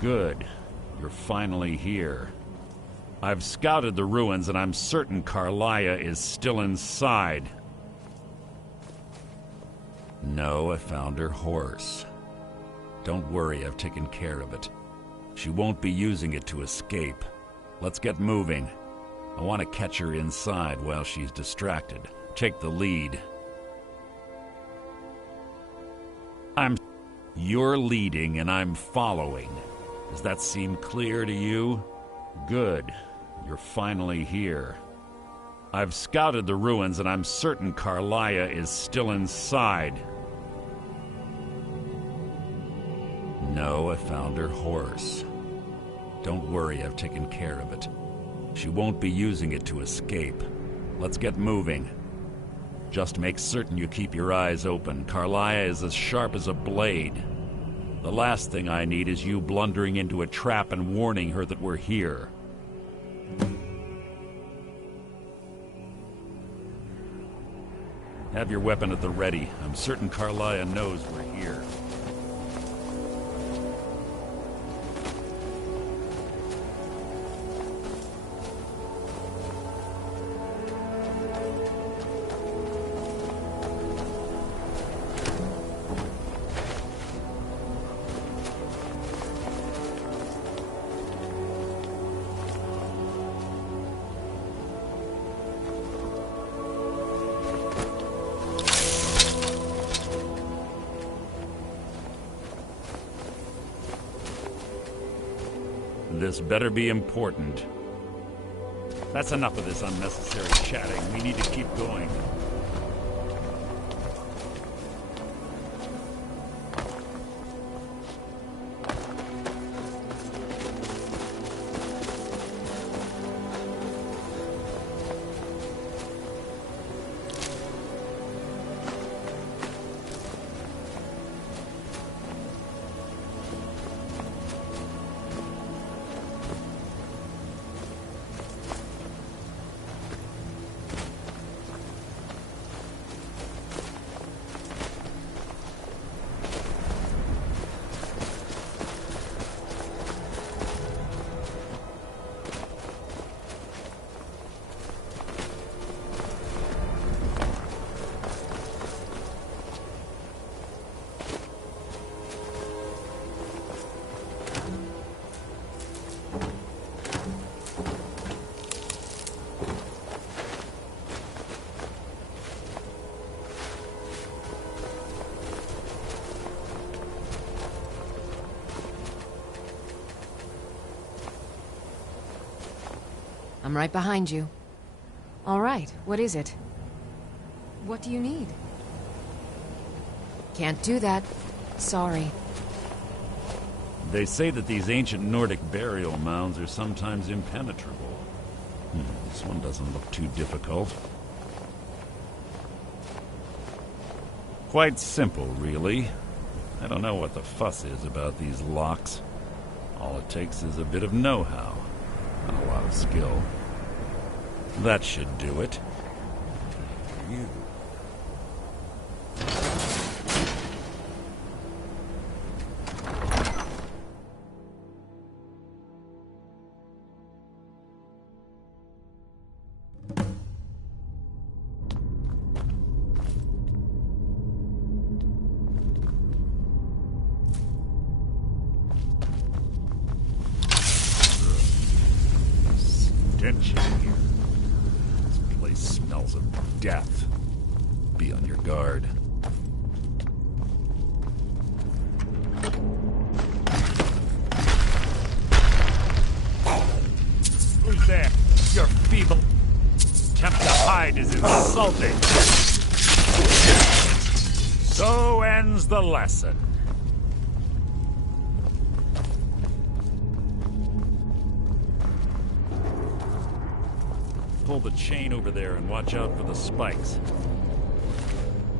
Good. You're finally here. I've scouted the ruins and I'm certain Carlia is still inside. No, I found her horse. Don't worry, I've taken care of it. She won't be using it to escape. Let's get moving. I want to catch her inside while she's distracted. Take the lead. You're leading and I'm following. Does that seem clear to you? Good. You're finally here. I've scouted the ruins and I'm certain Carlia is still inside. No, I found her horse. Don't worry, I've taken care of it. She won't be using it to escape. Let's get moving. Just make certain you keep your eyes open. Carlia is as sharp as a blade. The last thing I need is you blundering into a trap and warning her that we're here. Have your weapon at the ready. I'm certain Carlia knows we're here. This better be important. That's enough of this unnecessary chatting. We need to keep going. I'm right behind you. All right, what is it? What do you need? Can't do that. Sorry. They say that these ancient Nordic burial mounds are sometimes impenetrable. This one doesn't look too difficult. Quite simple, really. I don't know what the fuss is about these locks. All it takes is a bit of know-how and a lot of skill. That should do it. You. Stench in here. This place smells of death. Be on your guard. Who's there? Your feeble attempt to hide is insulting. So ends the lesson. Pull the chain over there and watch out for the spikes.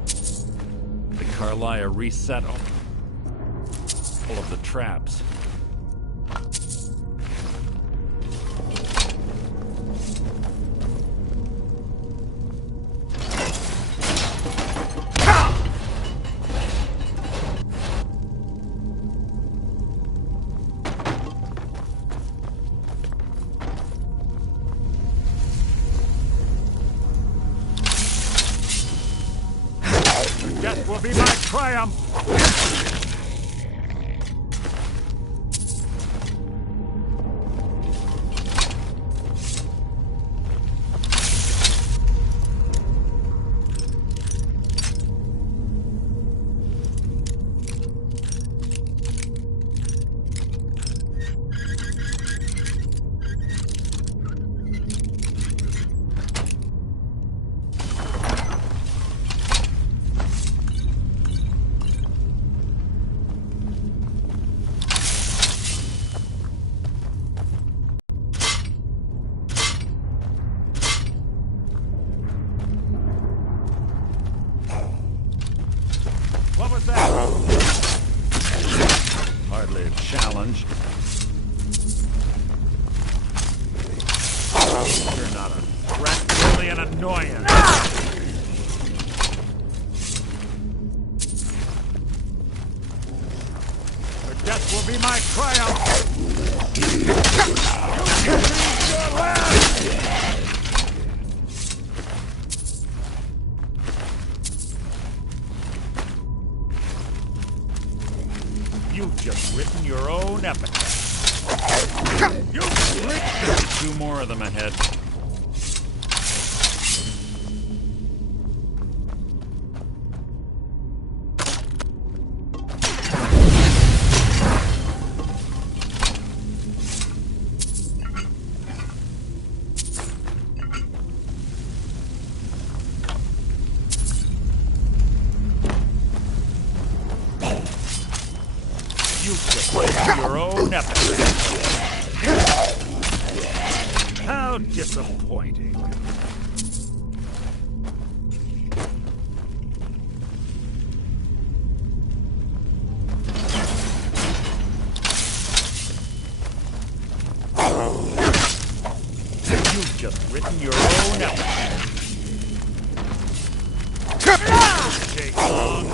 The Carlia reset. careful of the traps. Death will be my triumph! What was that? Hardly a challenge. You're not a threat, really an annoyance. Your death will be my triumph. You can your last. You've just written your own epitaph. You've written 2 more of them ahead. You've just written your own epitaph. How disappointing. You've just written your own epitaph. Take long.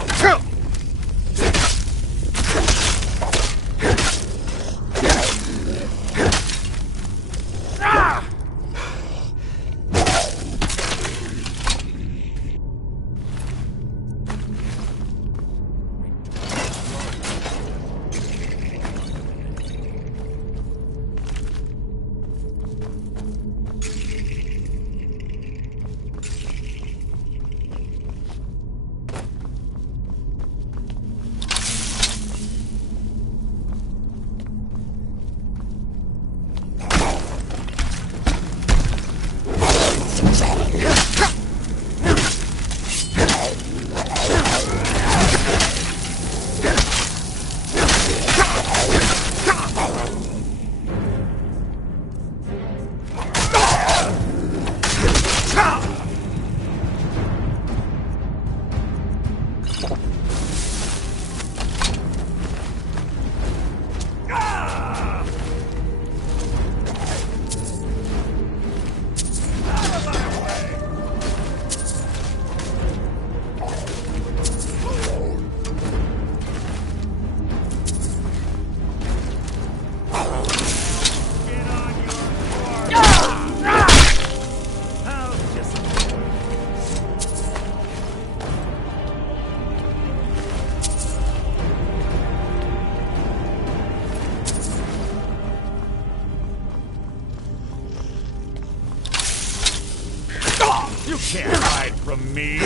You can't hide from me.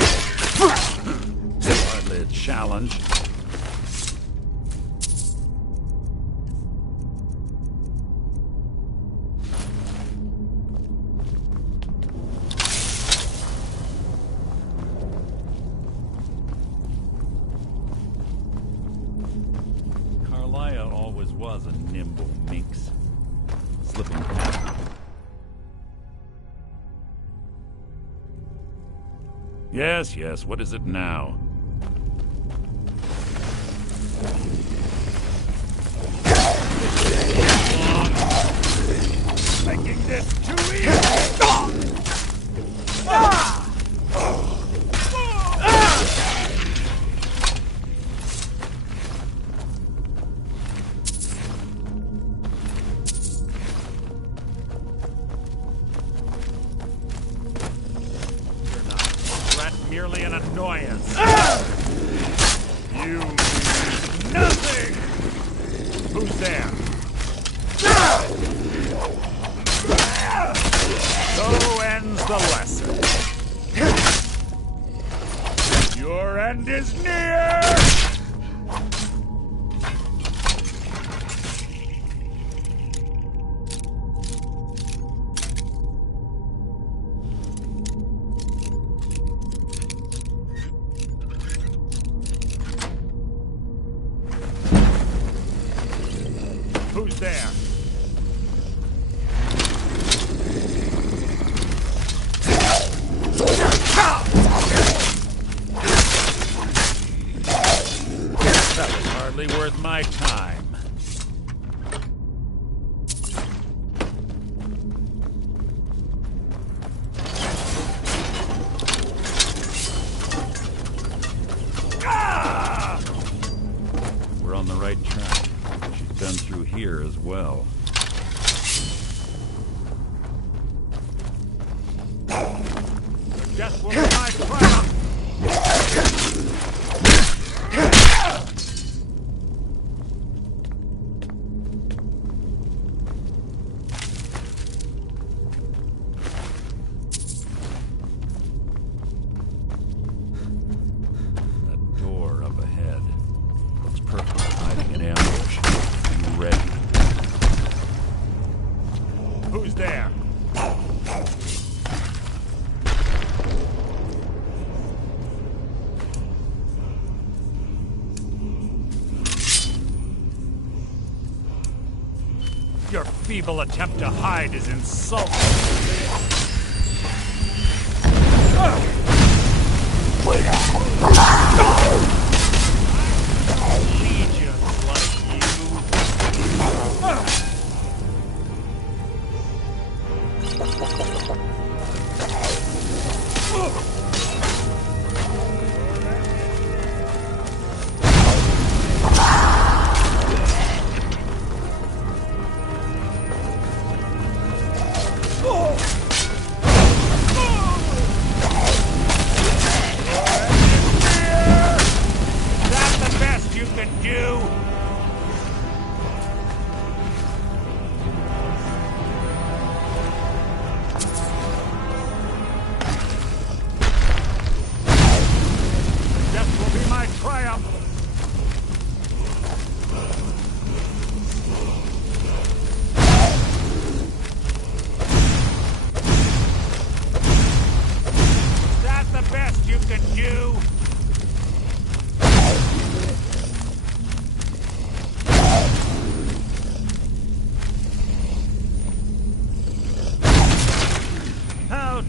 Hardly a challenge. Carlisle always was a nimble minx. Slipping past. Yes, yes, what is it now? Who's there? That was hardly worth my time. We're on the right track. She's been through here as well. Death will be my triumph! Who's there? Your feeble attempt to hide is insulting. Legions like you.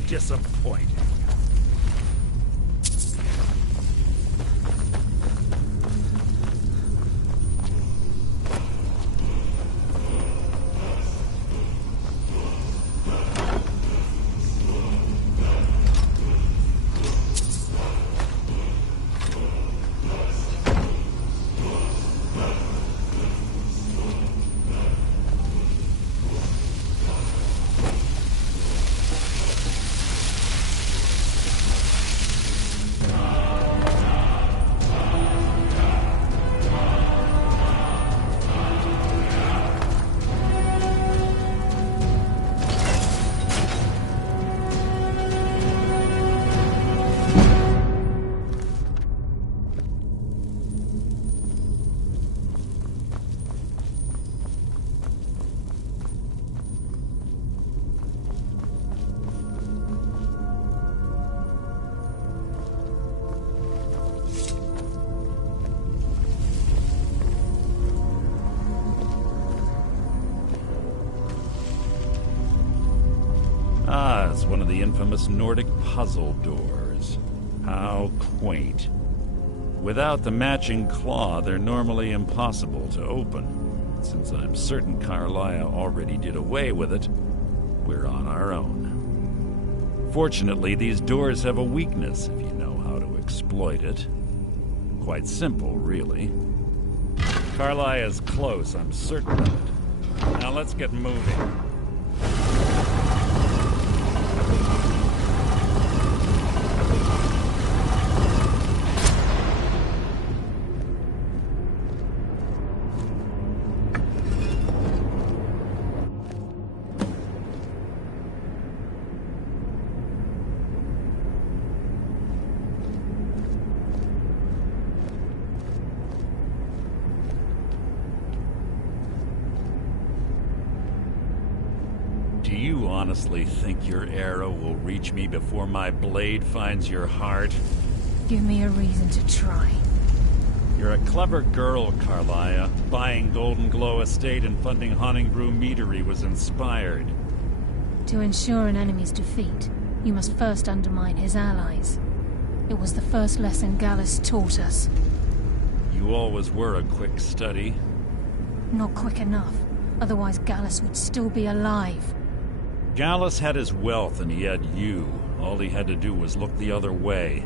Disappointing. Ah, it's one of the infamous Nordic puzzle doors. How quaint. Without the matching claw, they're normally impossible to open. Since I'm certain Carlia already did away with it, we're on our own. Fortunately, these doors have a weakness if you know how to exploit it. Quite simple, really. Carlia's close, I'm certain of it. Now let's get moving. Do you honestly think your arrow will reach me before my blade finds your heart? Give me a reason to try. You're a clever girl, Carlia. Buying Golden Glow Estate and funding Honningbrew Meadery was inspired. To ensure an enemy's defeat, you must first undermine his allies. It was the first lesson Gallus taught us. You always were a quick study. Not quick enough. Otherwise Gallus would still be alive. Gallus had his wealth and he had you. All he had to do was look the other way.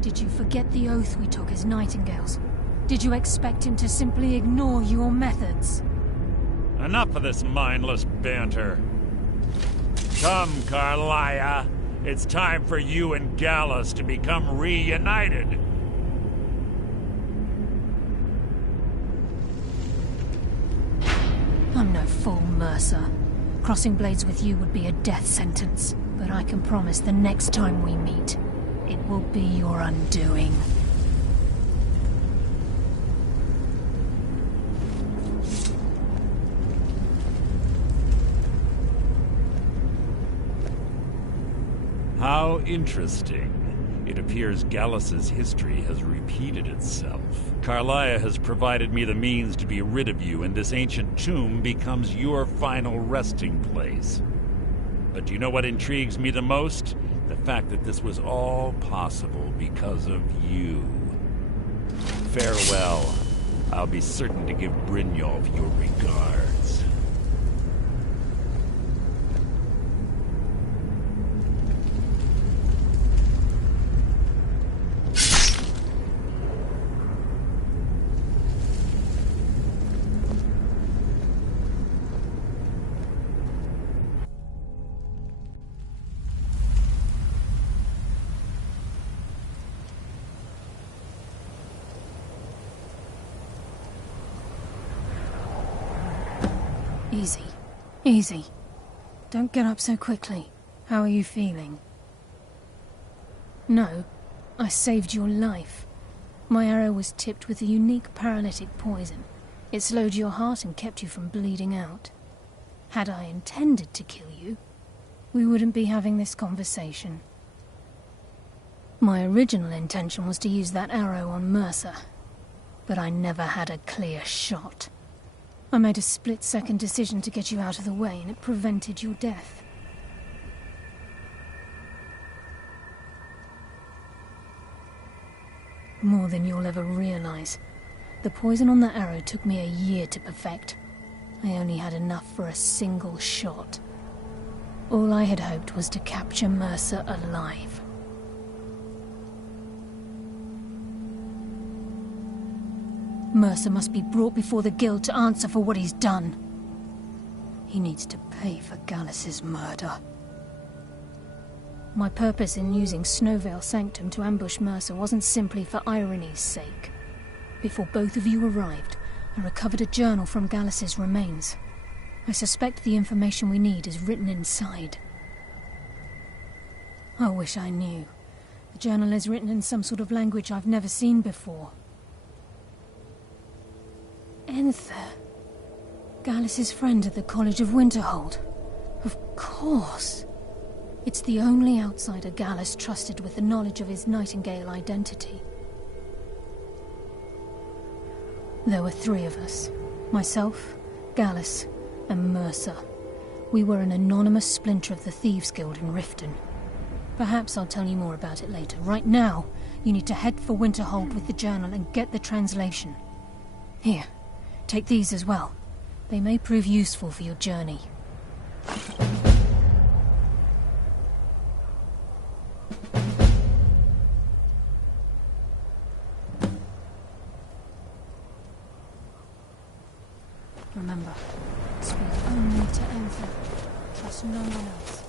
Did you forget the oath we took as Nightingales? Did you expect him to simply ignore your methods? Enough of this mindless banter. Come, Carlia. It's time for you and Gallus to become reunited. I'm no fool, Mercer. Crossing blades with you would be a death sentence. But I can promise the next time we meet, it will be your undoing. How interesting. It appears Gallus's history has repeated itself. Carlia has provided me the means to be rid of you, and this ancient tomb becomes your final resting place. But do you know what intrigues me the most? The fact that this was all possible because of you. Farewell. I'll be certain to give Brynjolf your regards. Easy. Easy. Don't get up so quickly. How are you feeling? No, I saved your life. My arrow was tipped with a unique paralytic poison. It slowed your heart and kept you from bleeding out. Had I intended to kill you, we wouldn't be having this conversation. My original intention was to use that arrow on Mercer, but I never had a clear shot. I made a split-second decision to get you out of the way, and it prevented your death. More than you'll ever realize. The poison on that arrow took me a year to perfect. I only had enough for a single shot. All I had hoped was to capture Mercer alive. Mercer must be brought before the Guild to answer for what he's done. He needs to pay for Gallus's murder. My purpose in using Snowvale Sanctum to ambush Mercer wasn't simply for irony's sake. Before both of you arrived, I recovered a journal from Gallus's remains. I suspect the information we need is written inside. I wish I knew. The journal is written in some sort of language I've never seen before. Enther. Gallus's friend at the College of Winterhold. Of course. It's the only outsider Gallus trusted with the knowledge of his Nightingale identity. There were 3 of us. Myself, Gallus, and Mercer. We were an anonymous splinter of the Thieves' Guild in Riften. Perhaps I'll tell you more about it later. Right now, you need to head for Winterhold with the journal and get the translation. Here. Take these as well. They may prove useful for your journey. Remember, speak only to Enther. Trust no one else.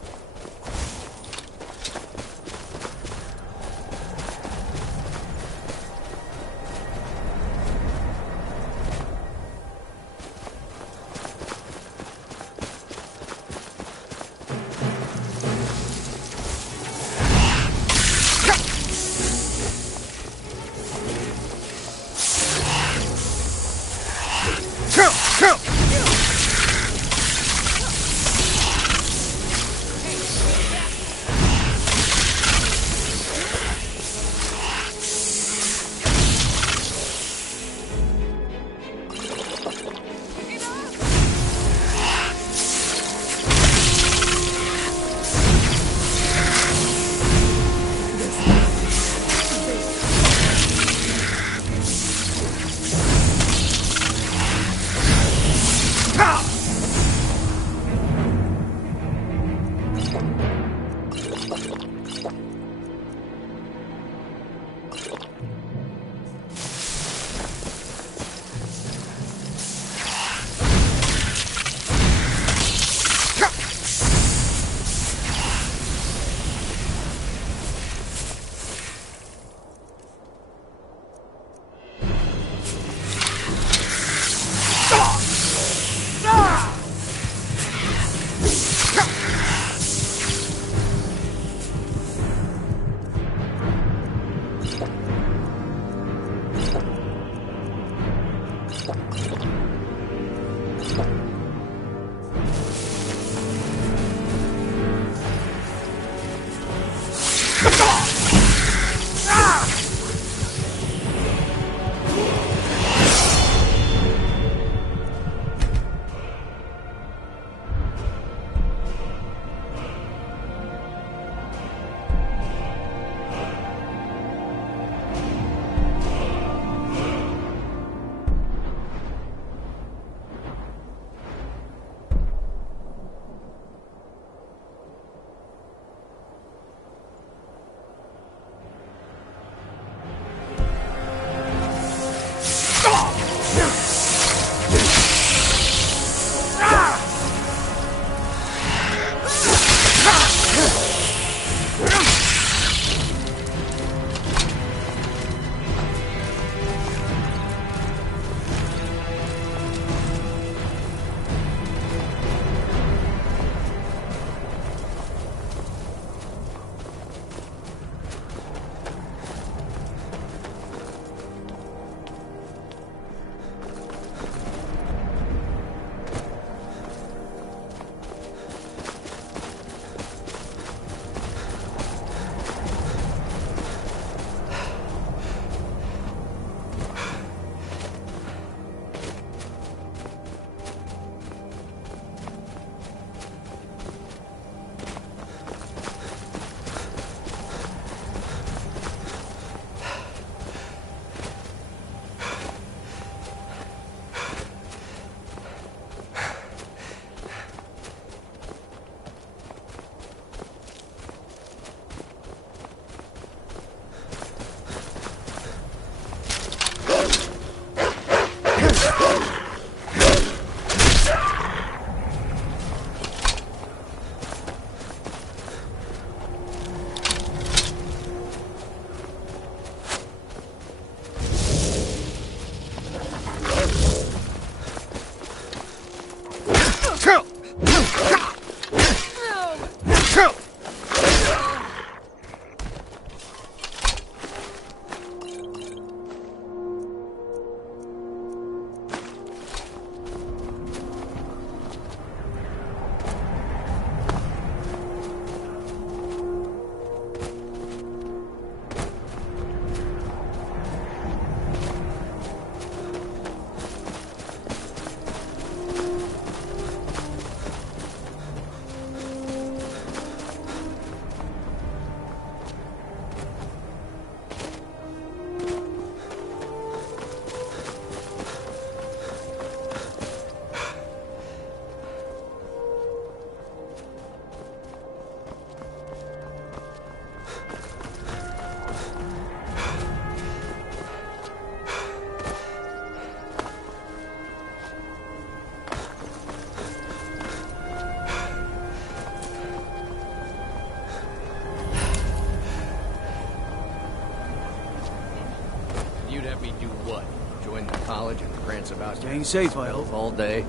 You'd have me do what? Join the college and prance about Staying safe, I hope. all day?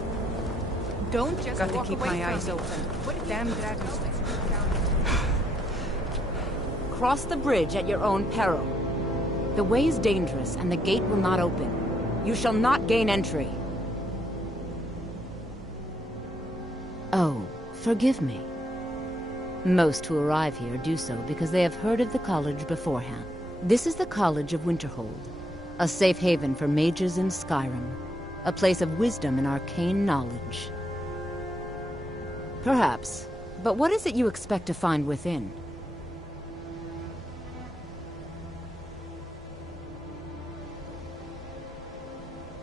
Don't just Got to walk keep away my from eyes me. open. Damn dragons. Cross the bridge at your own peril. The way is dangerous, and the gate will not open. You shall not gain entry. Oh, forgive me. Most who arrive here do so because they have heard of the college beforehand. This is the College of Winterhold, a safe haven for mages in Skyrim, a place of wisdom and arcane knowledge. Perhaps, but what is it you expect to find within?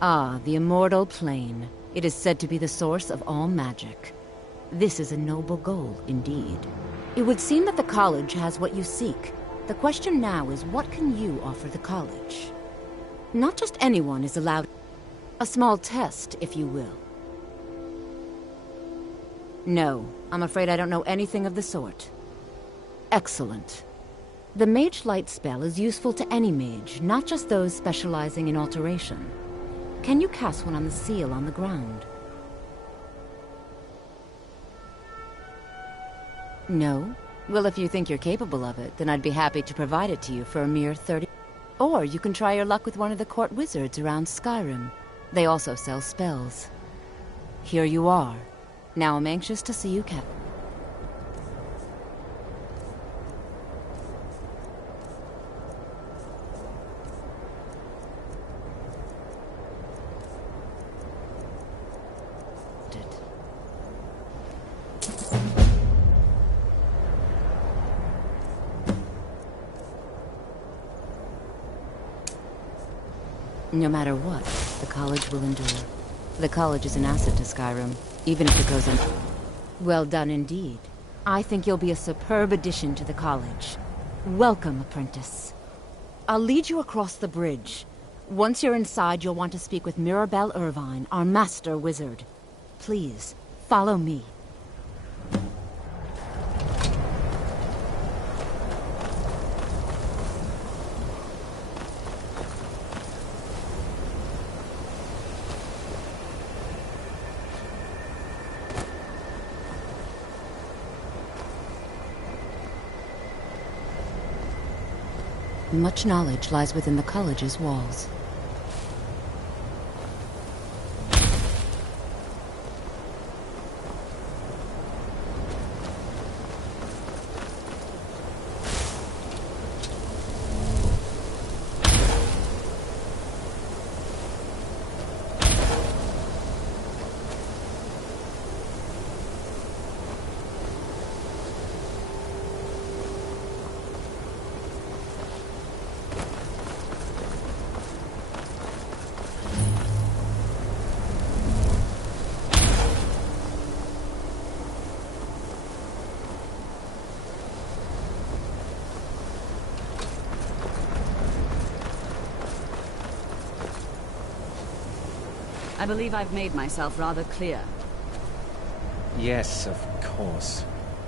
Ah, the immortal plane. It is said to be the source of all magic. This is a noble goal, indeed. It would seem that the college has what you seek. The question now is, what can you offer the college? Not just anyone is allowed. A small test, if you will. No, I'm afraid I don't know anything of the sort. Excellent. The Mage Light spell is useful to any mage, not just those specializing in alteration. Can you cast one on the seal on the ground? No? Well, if you think you're capable of it, then I'd be happy to provide it to you for a mere 30... Or you can try your luck with one of the court wizards around Skyrim. They also sell spells. Here you are. Now I'm anxious to see you captured. No matter what, the college will endure. The college is an asset to Skyrim, even if it goes in. Well done indeed. I think you'll be a superb addition to the college. Welcome, apprentice. I'll lead you across the bridge. Once you're inside, you'll want to speak with Mirabelle Irvine, our master wizard. Please, follow me. Much knowledge lies within the college's walls. I believe I've made myself rather clear. Yes, of course.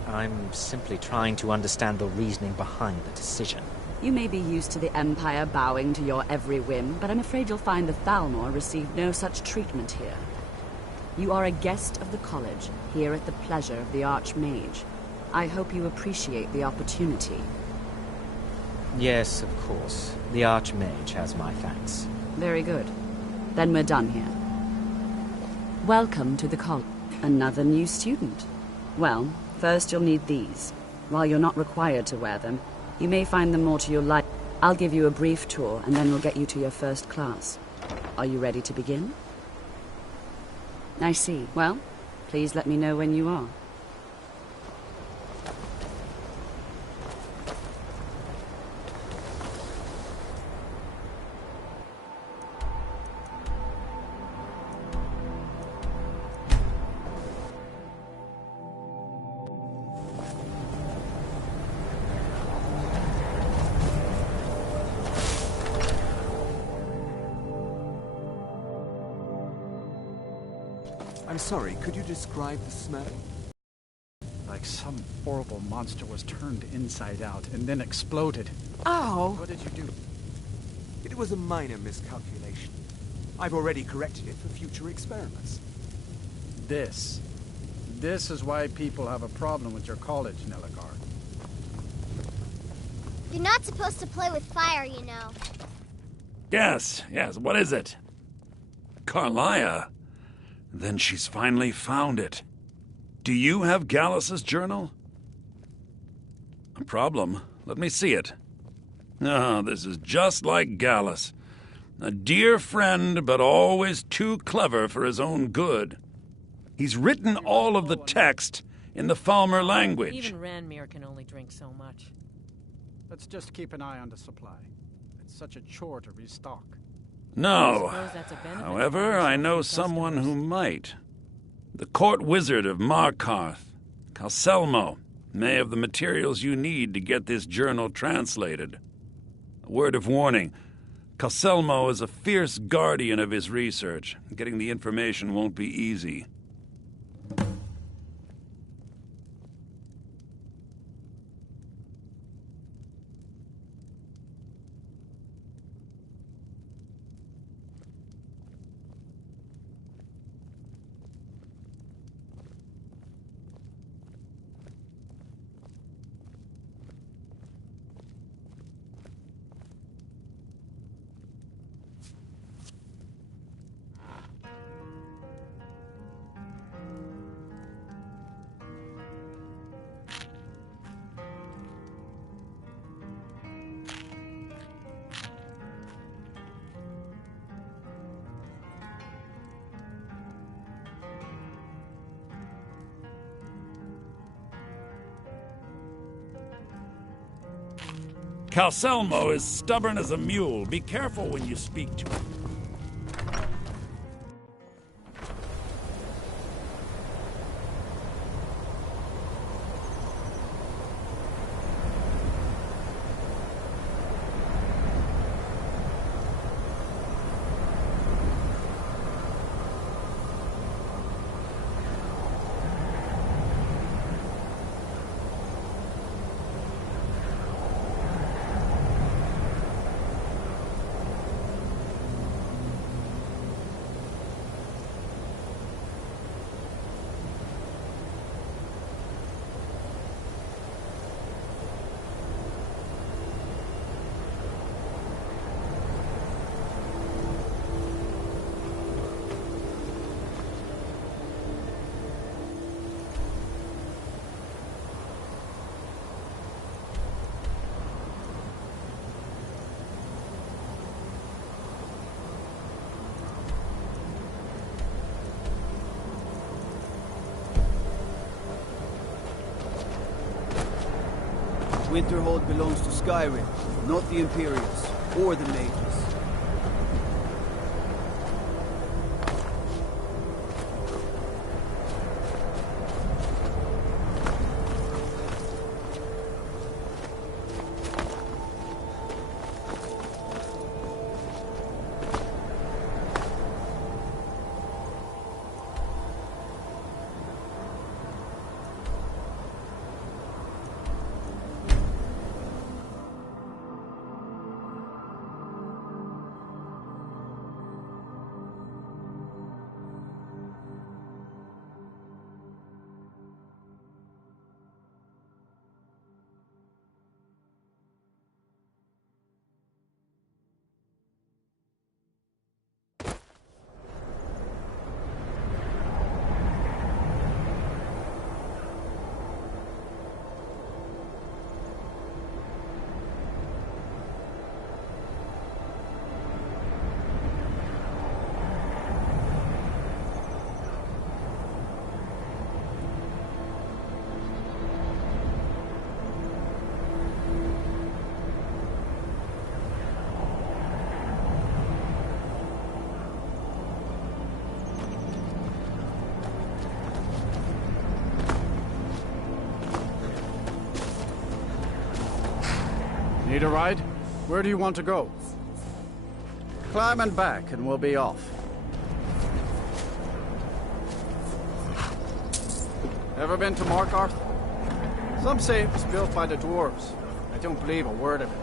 I'm simply trying to understand the reasoning behind the decision. You may be used to the Empire bowing to your every whim, but I'm afraid you'll find the Thalmor received no such treatment here. You are a guest of the college, here at the pleasure of the Archmage. I hope you appreciate the opportunity. Yes, of course. The Archmage has my thanks. Very good. Then we're done here. Welcome to the college. Another new student. Well, first you'll need these. While you're not required to wear them, you may find them more to your liking. I'll give you a brief tour, and then we'll get you to your first class. Are you ready to begin? I see. Well, please let me know when you are. I'm sorry, could you describe the smell? Like some horrible monster was turned inside out and then exploded. Ow! What did you do? It was a minor miscalculation. I've already corrected it for future experiments. This is why people have a problem with your college, Nelagar. You're not supposed to play with fire, you know. Yes, what is it? Carlia? Then she's finally found it. Do you have Gallus's journal? A problem? Let me see it. Ah, this is just like Gallus. A dear friend, but always too clever for his own good. He's written all of the text in the Falmer language. Even Ranmir can only drink so much. Let's just keep an eye on the supply. It's such a chore to restock. No. However, I know someone who might. The court wizard of Markarth, Calselmo, may have the materials you need to get this journal translated. A word of warning. Calselmo is a fierce guardian of his research. Getting the information won't be easy. Calcelmo is stubborn as a mule. Be careful when you speak to him. Winterhold belongs to Skyrim, not the Imperials, or the Mages. Need a ride? Where do you want to go? Climb and back and we'll be off. Ever been to Markarth? Some say it was built by the dwarves. I don't believe a word of it.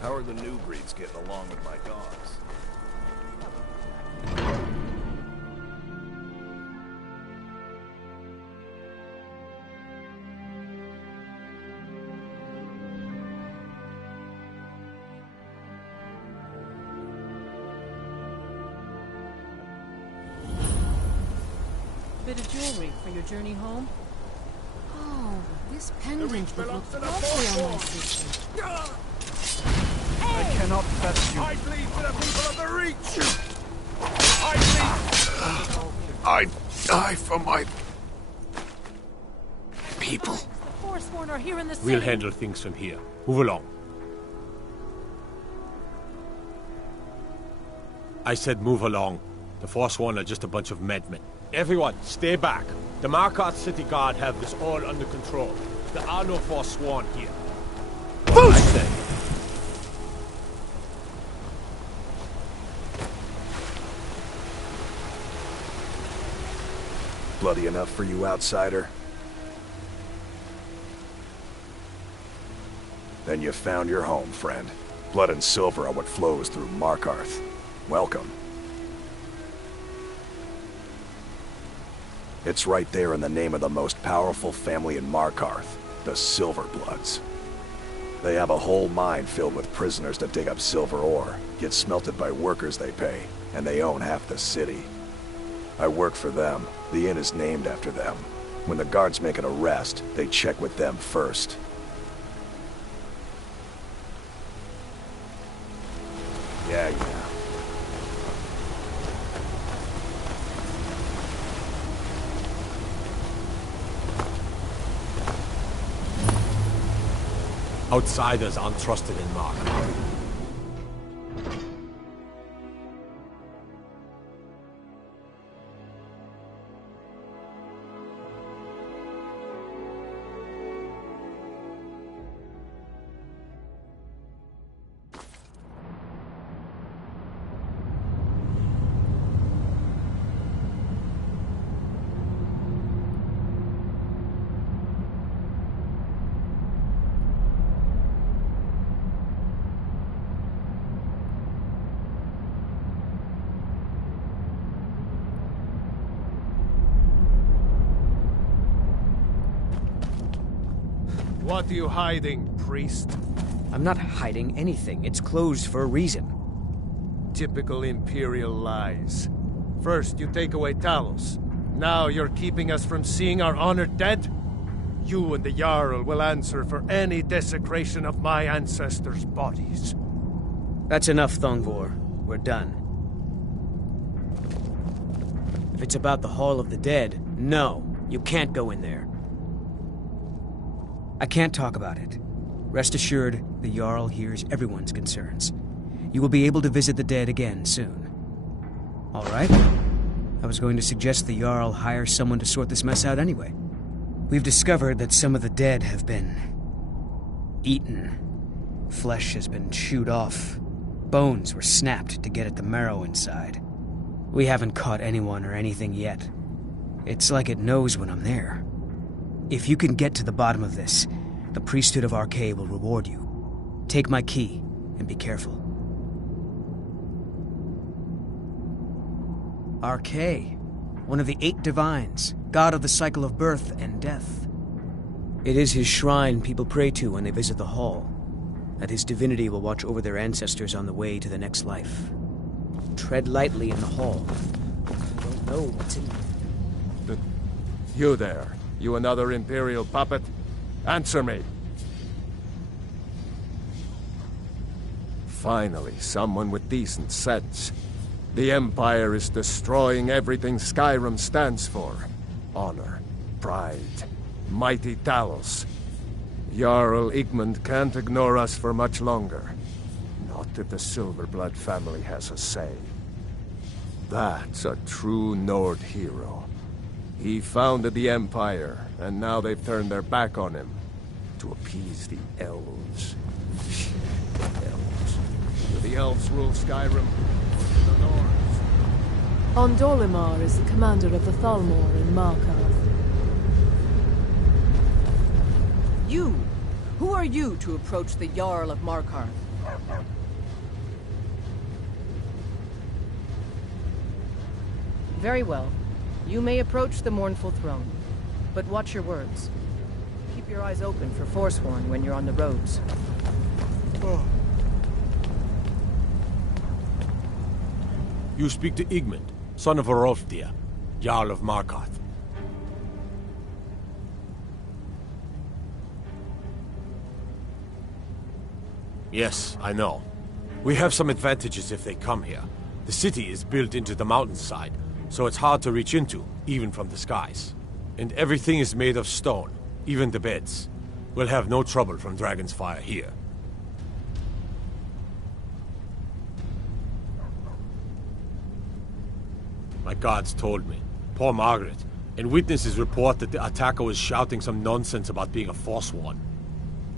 How are the new breeds getting along with my dogs? Bit of jewelry for your journey home? Oh, this pendant would look lovely on my sister. I cannot fetch you. I bleed for the people of the Reach! I die for my people. The Forsworn are here in the city. We'll handle things from here. Move along. I said move along. The Forsworn are just a bunch of madmen. Everyone, stay back. The Markarth City Guard have this all under control. There are no Forsworn here. I say. Bloody enough for you, outsider? Then you found your home, friend. Blood and silver are what flows through Markarth. Welcome. It's right there in the name of the most powerful family in Markarth, the Silverbloods. They have a whole mine filled with prisoners that dig up silver ore, get smelted by workers they pay, and they own half the city. I work for them. The inn is named after them. When the guards make an arrest, they check with them first. Yeah. Outsiders aren't trusted in Markarth. What are you hiding, priest? I'm not hiding anything. It's closed for a reason. Typical Imperial lies. First, you take away Talos. Now you're keeping us from seeing our honored dead? You and the Jarl will answer for any desecration of my ancestors' bodies. That's enough, Thongvor. We're done. If it's about the Hall of the Dead, no, you can't go in there. I can't talk about it. Rest assured, the Jarl hears everyone's concerns. You will be able to visit the dead again soon. All right? I was going to suggest the Jarl hire someone to sort this mess out anyway. We've discovered that some of the dead have been eaten. Flesh has been chewed off. Bones were snapped to get at the marrow inside. We haven't caught anyone or anything yet. It's like it knows when I'm there. If you can get to the bottom of this, the priesthood of Archay will reward you. Take my key, and be careful. Archay, one of the 8 divines, god of the cycle of birth and death. It is his shrine people pray to when they visit the hall, that his divinity will watch over their ancestors on the way to the next life. Tread lightly in the hall. You don't know what's in there. You there. You another Imperial puppet? Answer me! Finally, someone with decent sense. The Empire is destroying everything Skyrim stands for. Honor, pride, mighty Talos. Jarl Igmund can't ignore us for much longer. Not if the Silverblood family has a say. That's a true Nord hero. He founded the Empire, and now they've turned their back on him to appease the elves. Elves. Do the elves rule Skyrim, or do the Nords? Ondolimar is the commander of the Thalmor in Markarth. You! Who are you to approach the Jarl of Markarth? Very well. You may approach the mournful throne, but watch your words. Keep your eyes open for Forsworn when you're on the roads. You speak to Igmund, son of Orolfdir, Jarl of Markarth. Yes, I know. We have some advantages if they come here. The city is built into the mountainside, so it's hard to reach into, even from the skies. And everything is made of stone, even the beds. We'll have no trouble from Dragon's Fire here. My guards told me. Poor Margaret. And witnesses report that the attacker was shouting some nonsense about being a Forsworn.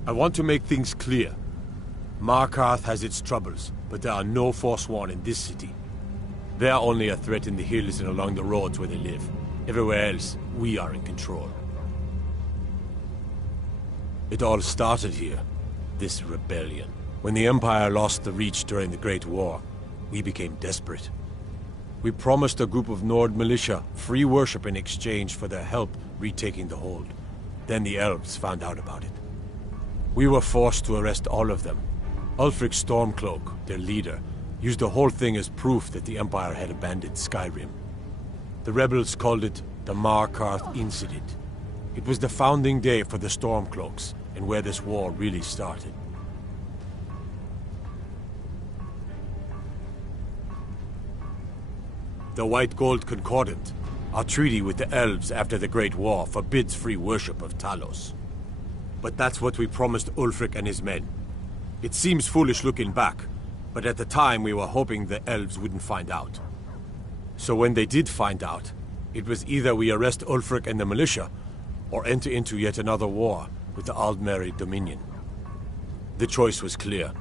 I want to make things clear. Markarth has its troubles, but there are no Forsworn in this city. They are only a threat in the hills and along the roads where they live. Everywhere else, we are in control. It all started here, this rebellion. When the Empire lost the Reach during the Great War, we became desperate. We promised a group of Nord militia free worship in exchange for their help retaking the hold. Then the elves found out about it. We were forced to arrest all of them. Ulfric Stormcloak, their leader, used the whole thing as proof that the Empire had abandoned Skyrim. The rebels called it the Markarth Incident. It was the founding day for the Stormcloaks, and where this war really started. The White Gold Concordant, our treaty with the elves after the Great War, forbids free worship of Talos. But that's what we promised Ulfric and his men. It seems foolish looking back, but at the time we were hoping the elves wouldn't find out. So when they did find out, it was either we arrest Ulfric and the militia, or enter into yet another war with the Aldmeri Dominion. The choice was clear,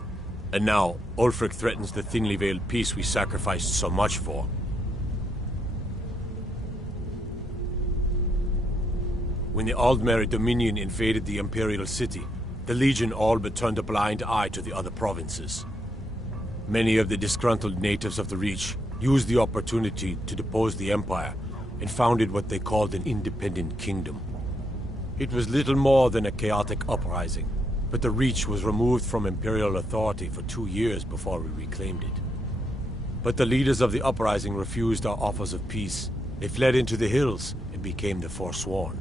and now Ulfric threatens the thinly veiled peace we sacrificed so much for. When the Aldmeri Dominion invaded the Imperial City, the Legion all but turned a blind eye to the other provinces. Many of the disgruntled natives of the Reach used the opportunity to depose the Empire and founded what they called an independent kingdom. It was little more than a chaotic uprising, but the Reach was removed from Imperial authority for 2 years before we reclaimed it. But the leaders of the uprising refused our offers of peace. They fled into the hills and became the Forsworn.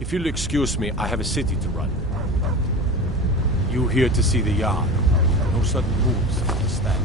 If you'll excuse me, I have a city to run. You here to see the Jarl. No sudden moves, understand?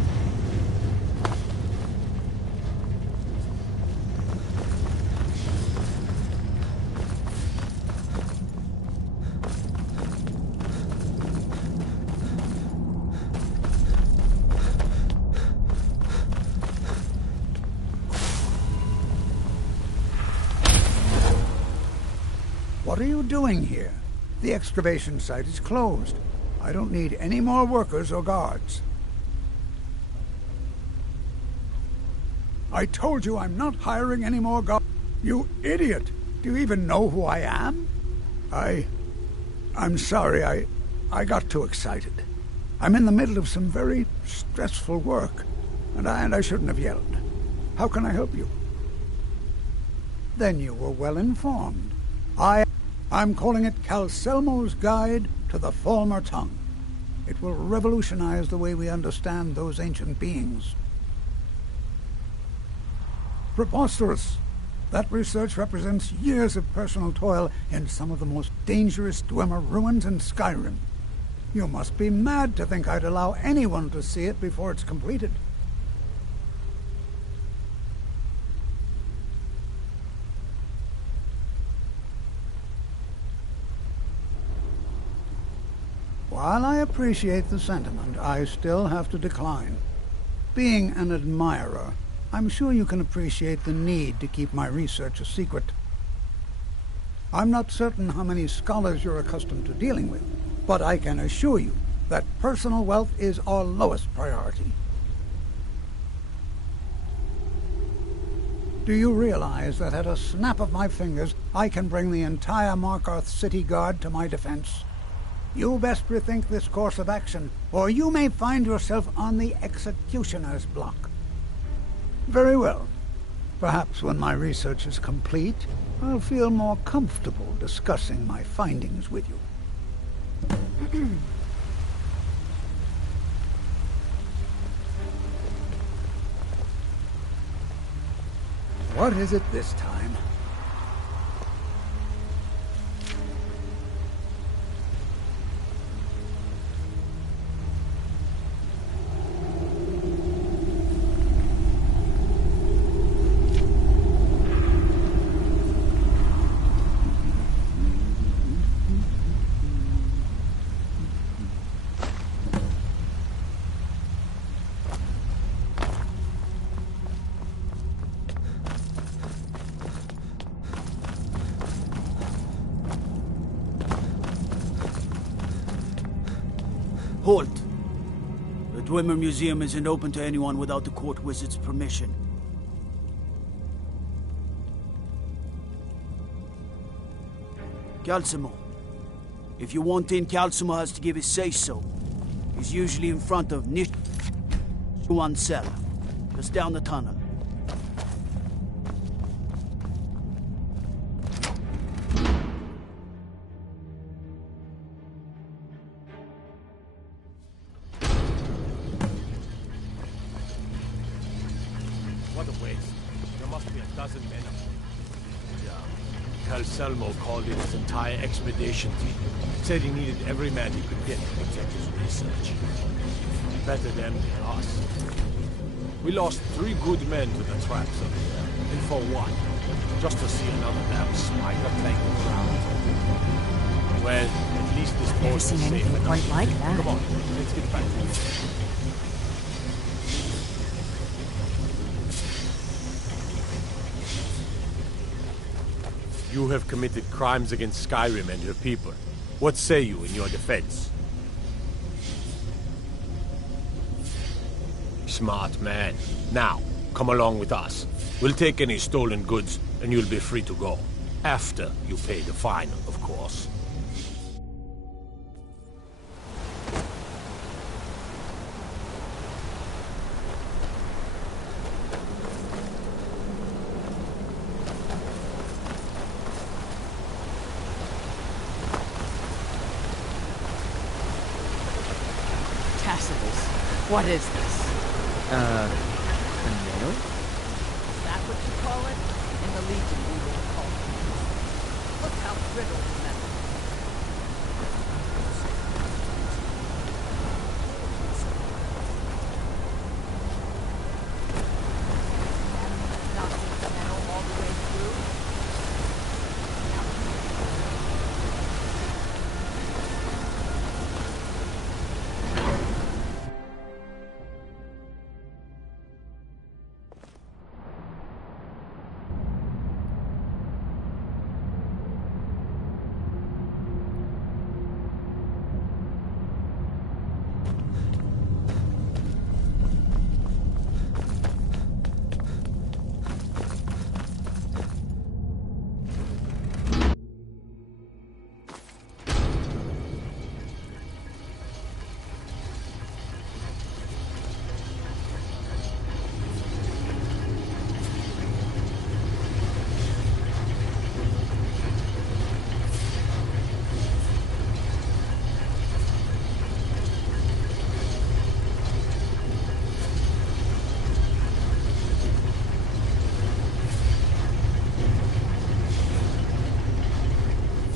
What are you doing here? The excavation site is closed. I don't need any more workers or guards. I told you I'm not hiring any more guards. You idiot! Do you even know who I am? I'm sorry, I got too excited. I'm in the middle of some very stressful work, and I shouldn't have yelled. How can I help you? Then you were well informed. I'm calling it Calselmo's Guide to the Falmer Tongue. It will revolutionize the way we understand those ancient beings. Preposterous! That research represents years of personal toil in some of the most dangerous Dwemer ruins in Skyrim. You must be mad to think I'd allow anyone to see it before it's completed. While I appreciate the sentiment, I still have to decline. Being an admirer, I'm sure you can appreciate the need to keep my research a secret. I'm not certain how many scholars you're accustomed to dealing with, but I can assure you that personal wealth is our lowest priority. Do you realize that at a snap of my fingers, I can bring the entire Markarth City Guard to my defense? You best rethink this course of action, or you may find yourself on the executioner's block. Very well. Perhaps when my research is complete, I'll feel more comfortable discussing my findings with you. What is it this time? Halt! The Dwemer Museum isn't open to anyone without the court wizard's permission. Calsimo, If you want in, Kalsuma has to give his say-so. He's usually in front of Nish... one cellar. Just down the tunnel. What a waste. There must be a dozen men up there. Calselmo called in his entire expedition team. Said he needed every man he could get to protect his research. Better them than us. We lost 3 good men to the traps up there. And for what? Just to see another damn spider tank around. Well, at least this boat is safe enough. Quite like that. Come on, let's get back to it. You have committed crimes against Skyrim and her people. What say you in your defense? Smart man. Now, come along with us. We'll take any stolen goods, and you'll be free to go. After you pay the fine, of course. What is this? A nail? Is that what you call it? In the Legion we would call it. Look how brittle the metal. Not the metal all the way through.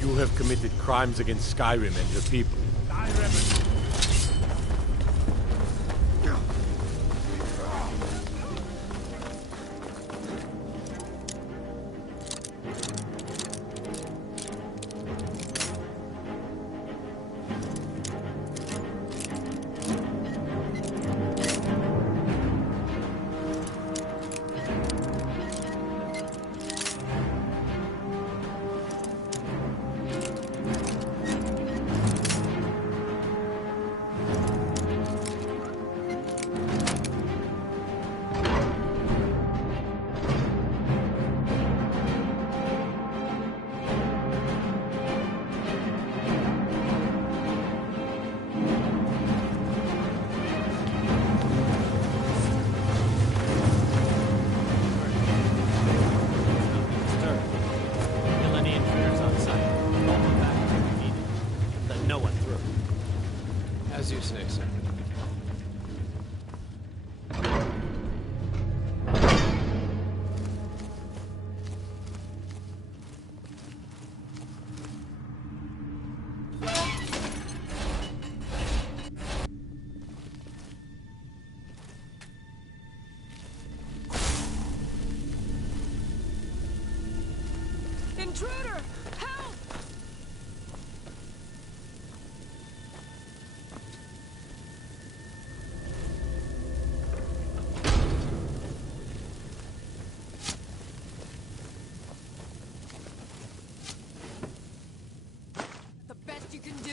You have committed crimes against Skyrim and your people. As you say, sir. Intruder! Help! The best you can do?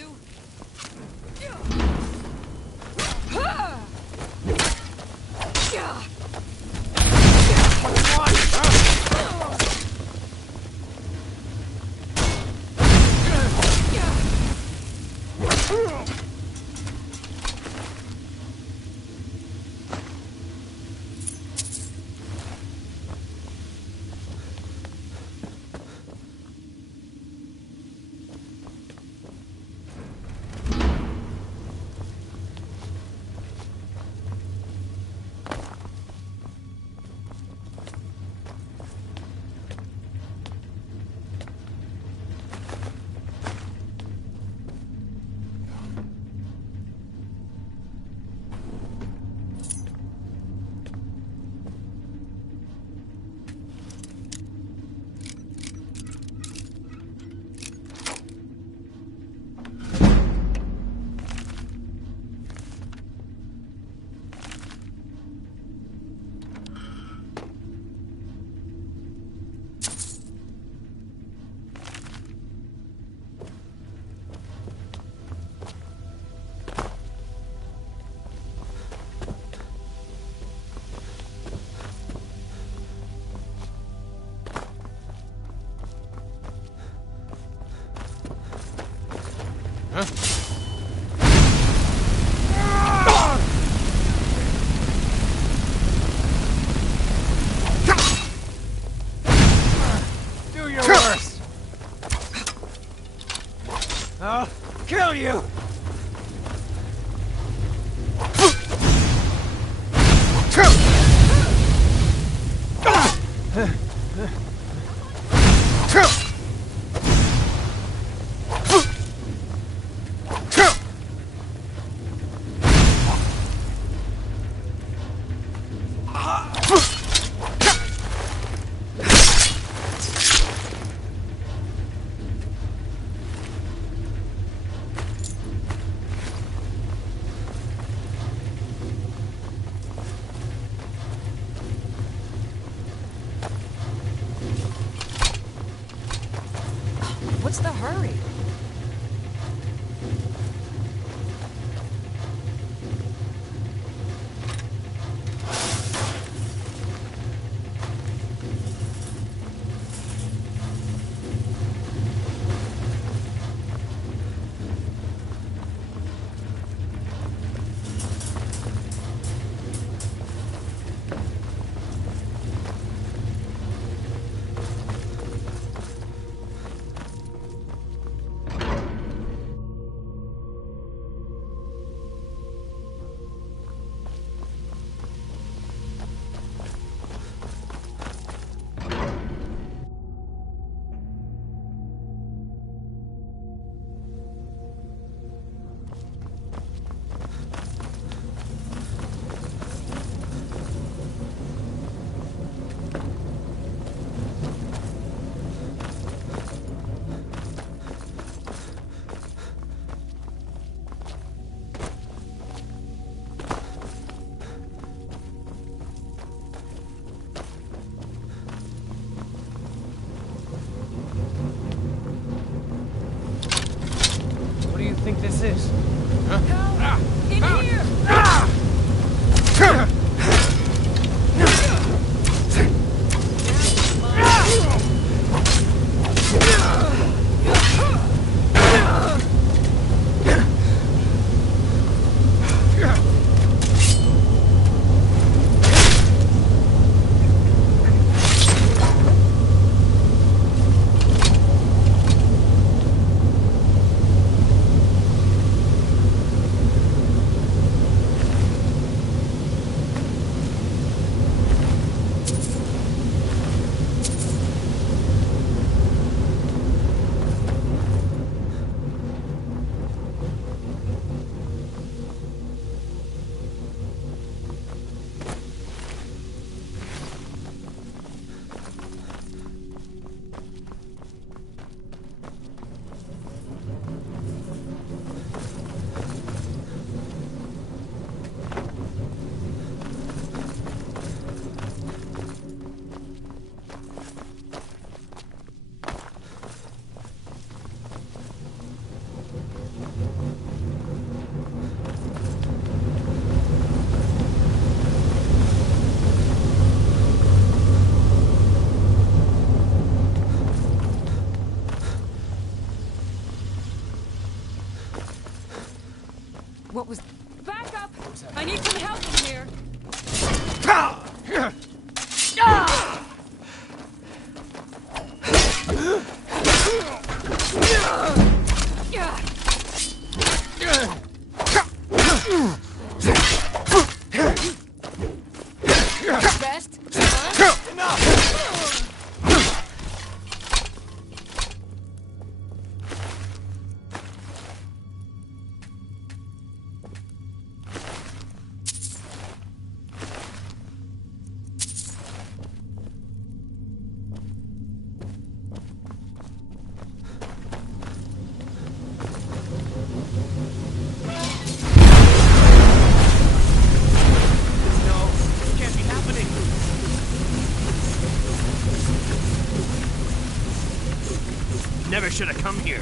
Do your worst. I'll kill you. What's the hurry? What do you think this is? In here! What was... Back up! I need some help in here! Best? Never should have come here.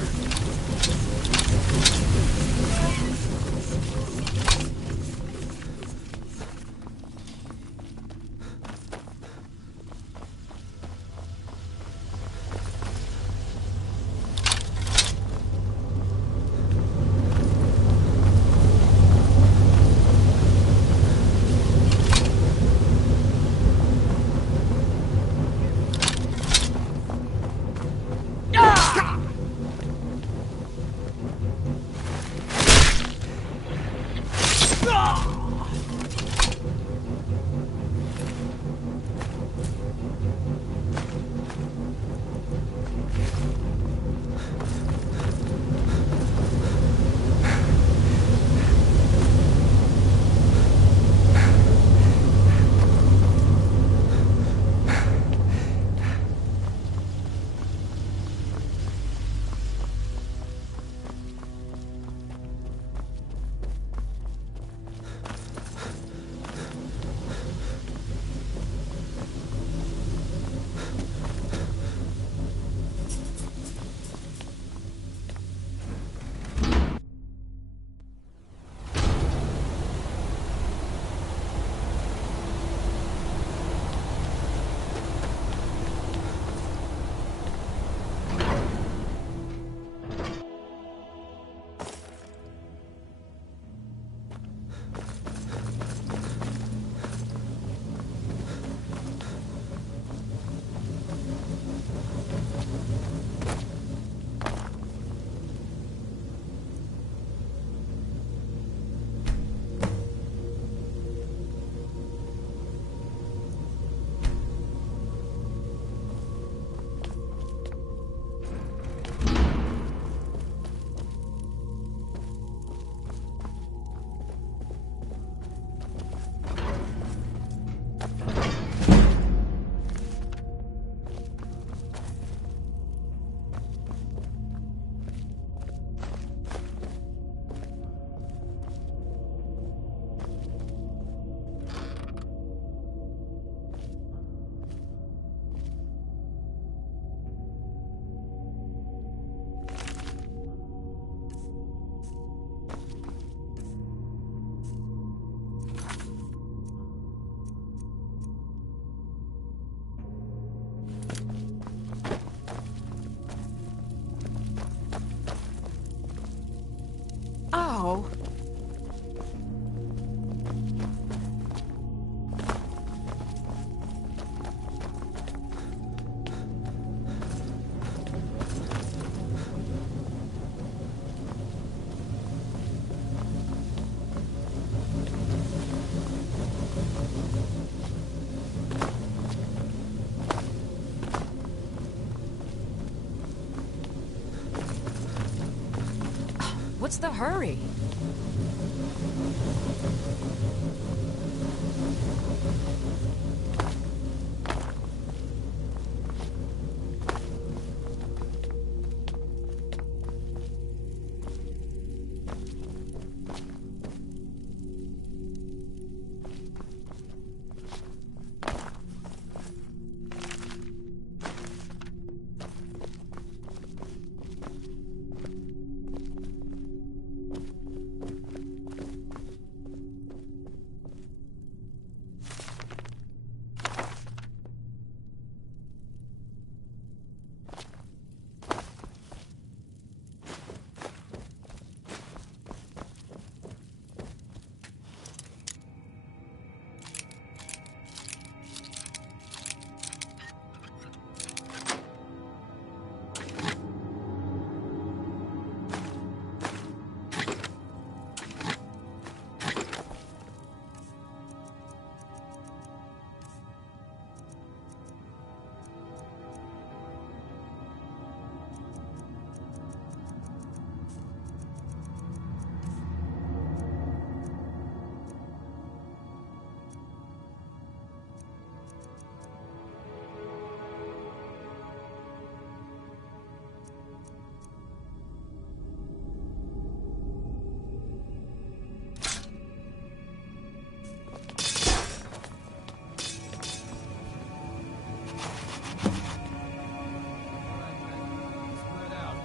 What's the hurry?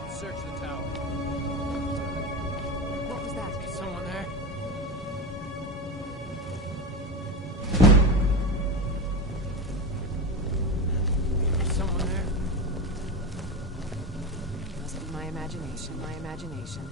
Search the tower. What was that? Someone there? Someone there? Must be my imagination, my imagination.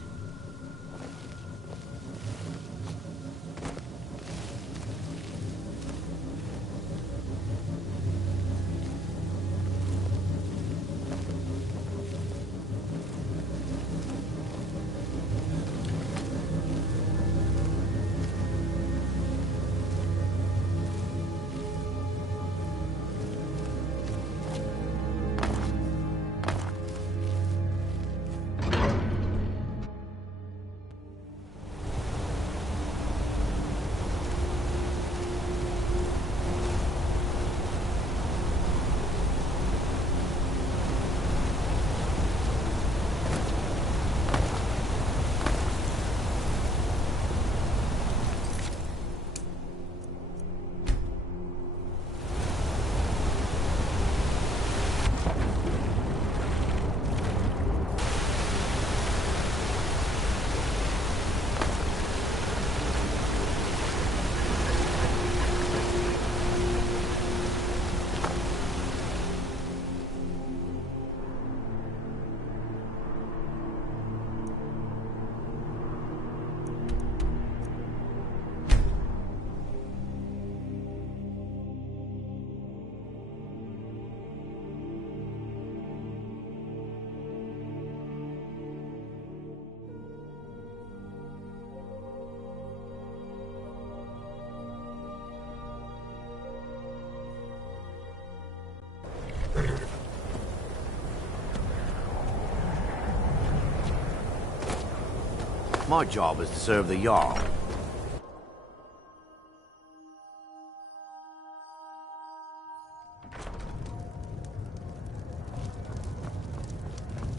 My job is to serve the Jarl.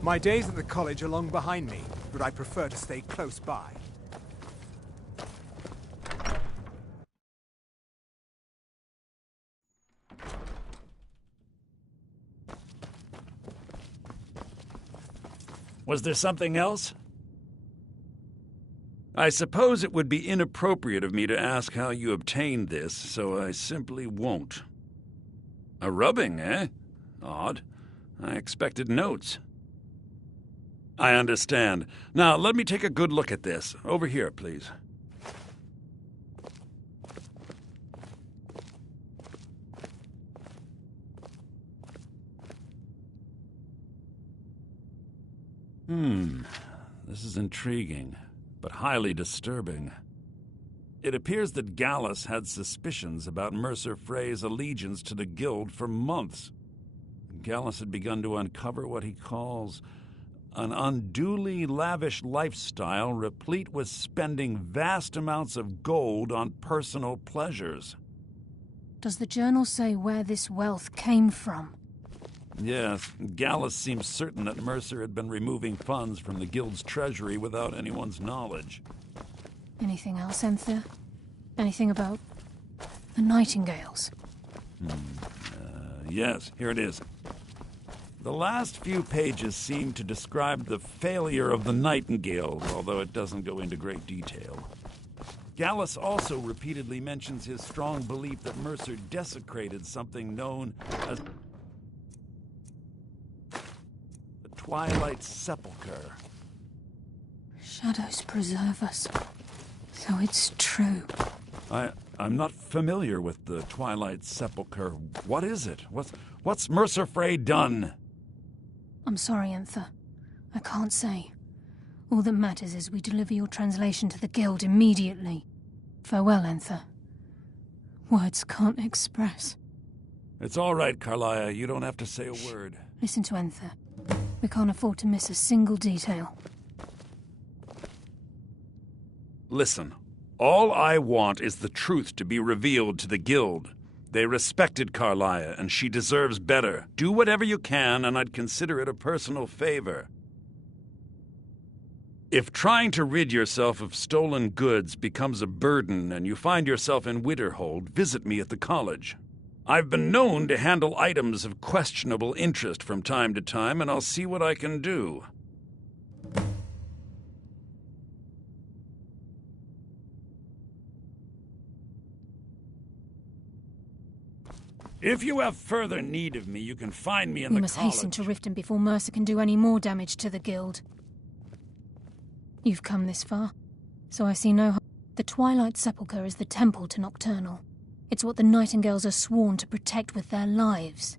My days at the college are long behind me, but I prefer to stay close by. Was there something else? I suppose it would be inappropriate of me to ask how you obtained this, so I simply won't. A rubbing, eh? Odd. I expected notes. I understand. Now, let me take a good look at this. Over here, please. This is intriguing, but highly disturbing. It appears that Gallus had suspicions about Mercer Frey's allegiance to the Guild for months. Gallus had begun to uncover what he calls An unduly lavish lifestyle replete with spending vast amounts of gold on personal pleasures. Does the journal say where this wealth came from? Yes, Gallus seems certain that Mercer had been removing funds from the guild's treasury without anyone's knowledge. Anything else, Enthir? Anything about the Nightingales? Yes, here it is. The last few pages seem to describe the failure of the Nightingales, although it doesn't go into great detail. Gallus also repeatedly mentions his strong belief that Mercer desecrated something known as the Twilight Sepulchre. Shadows preserve us. So it's true. I'm not familiar with the Twilight Sepulchre. What is it? What's Mercer Frey done? I'm sorry, Enthir. I can't say. All that matters is we deliver your translation to the guild immediately. Farewell, Enthir. Words can't express. It's all right, Carlia. You don't have to say a word. Listen to Enthir. We can't afford to miss a single detail. Listen. All I want is the truth to be revealed to the guild. They respected Carlia, and she deserves better. Do whatever you can, and I'd consider it a personal favor. If trying to rid yourself of stolen goods becomes a burden and you find yourself in Winterhold, visit me at the college. I've been known to handle items of questionable interest from time to time, and I'll see what I can do. If you have further need of me, you can find me in the college. We must hasten to Riften before Mercer can do any more damage to the guild. You've come this far, so I see no harm. The Twilight Sepulchre is the temple to Nocturnal. It's what the Nightingales are sworn to protect with their lives.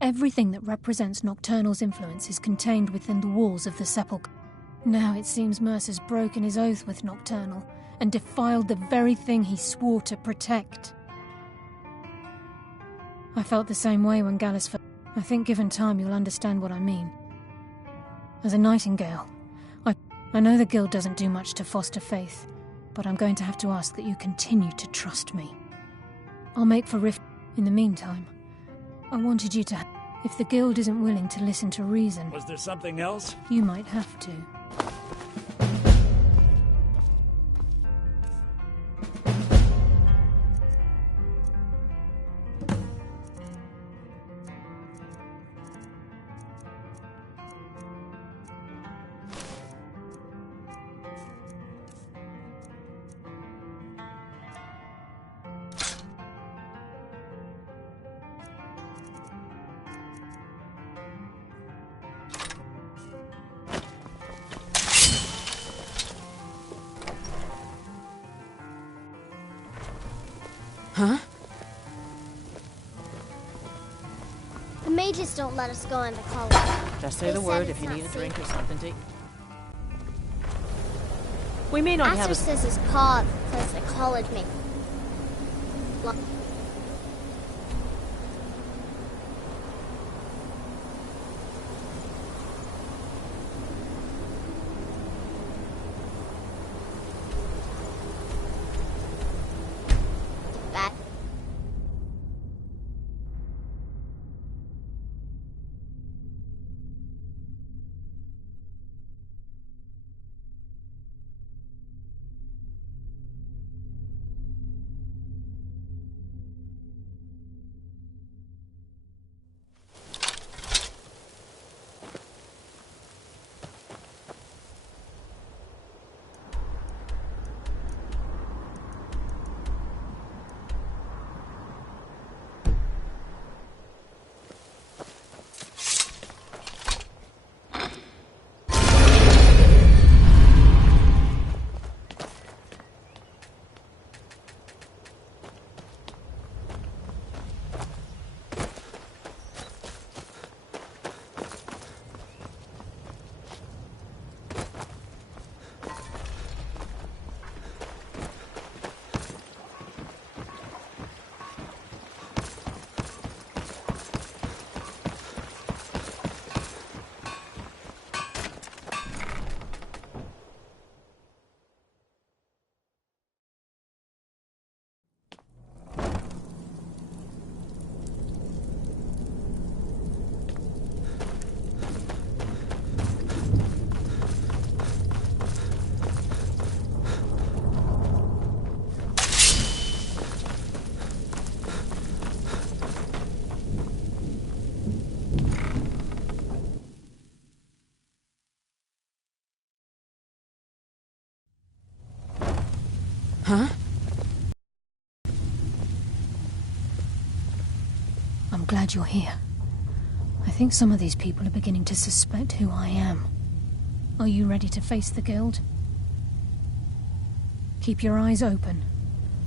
Everything that represents Nocturnal's influence is contained within the walls of the Sepulchre. Now it seems Mercer's broken his oath with Nocturnal and defiled the very thing he swore to protect. I felt the same way when Gallus fell. I think given time you'll understand what I mean. As a Nightingale, I know the guild doesn't do much to foster faith, but I'm going to have to ask that you continue to trust me. I'll make for Rift. In the meantime, I wanted you to... If the guild isn't willing to listen to reason... Was there something else? You might have to. Huh? The mages don't let us go into college. Just say They the said word it's if you not need a safe. drink or something to eat. We may not have a... Says his cause says the college may... Bad. Huh? I'm glad you're here. I think some of these people are beginning to suspect who I am. Are you ready to face the Guild? Keep your eyes open.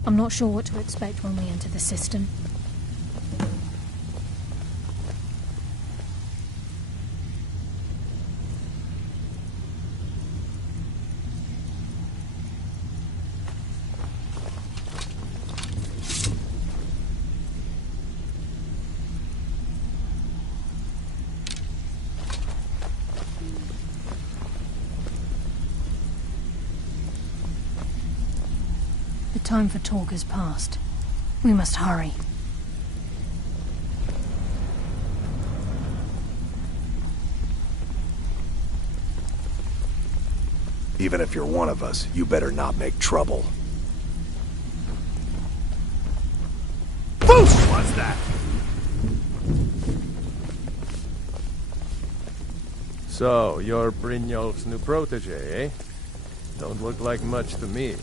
I'm not sure what to expect when we enter the system. The time for talk has passed. We must hurry. Even if you're one of us, you better not make trouble. Whose was that? So, you're Brynjolf's new protege, eh? Don't look like much to me.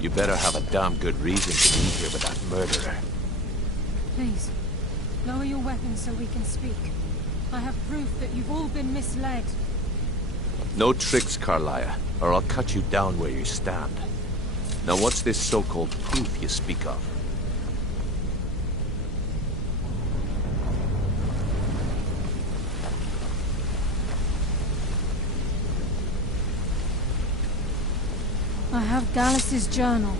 You better have a damn good reason to be here with that murderer. Please, lower your weapons so we can speak. I have proof that you've all been misled. No tricks, Carlia, or I'll cut you down where you stand. Now what's this so-called proof you speak of? I have Gallus's journal.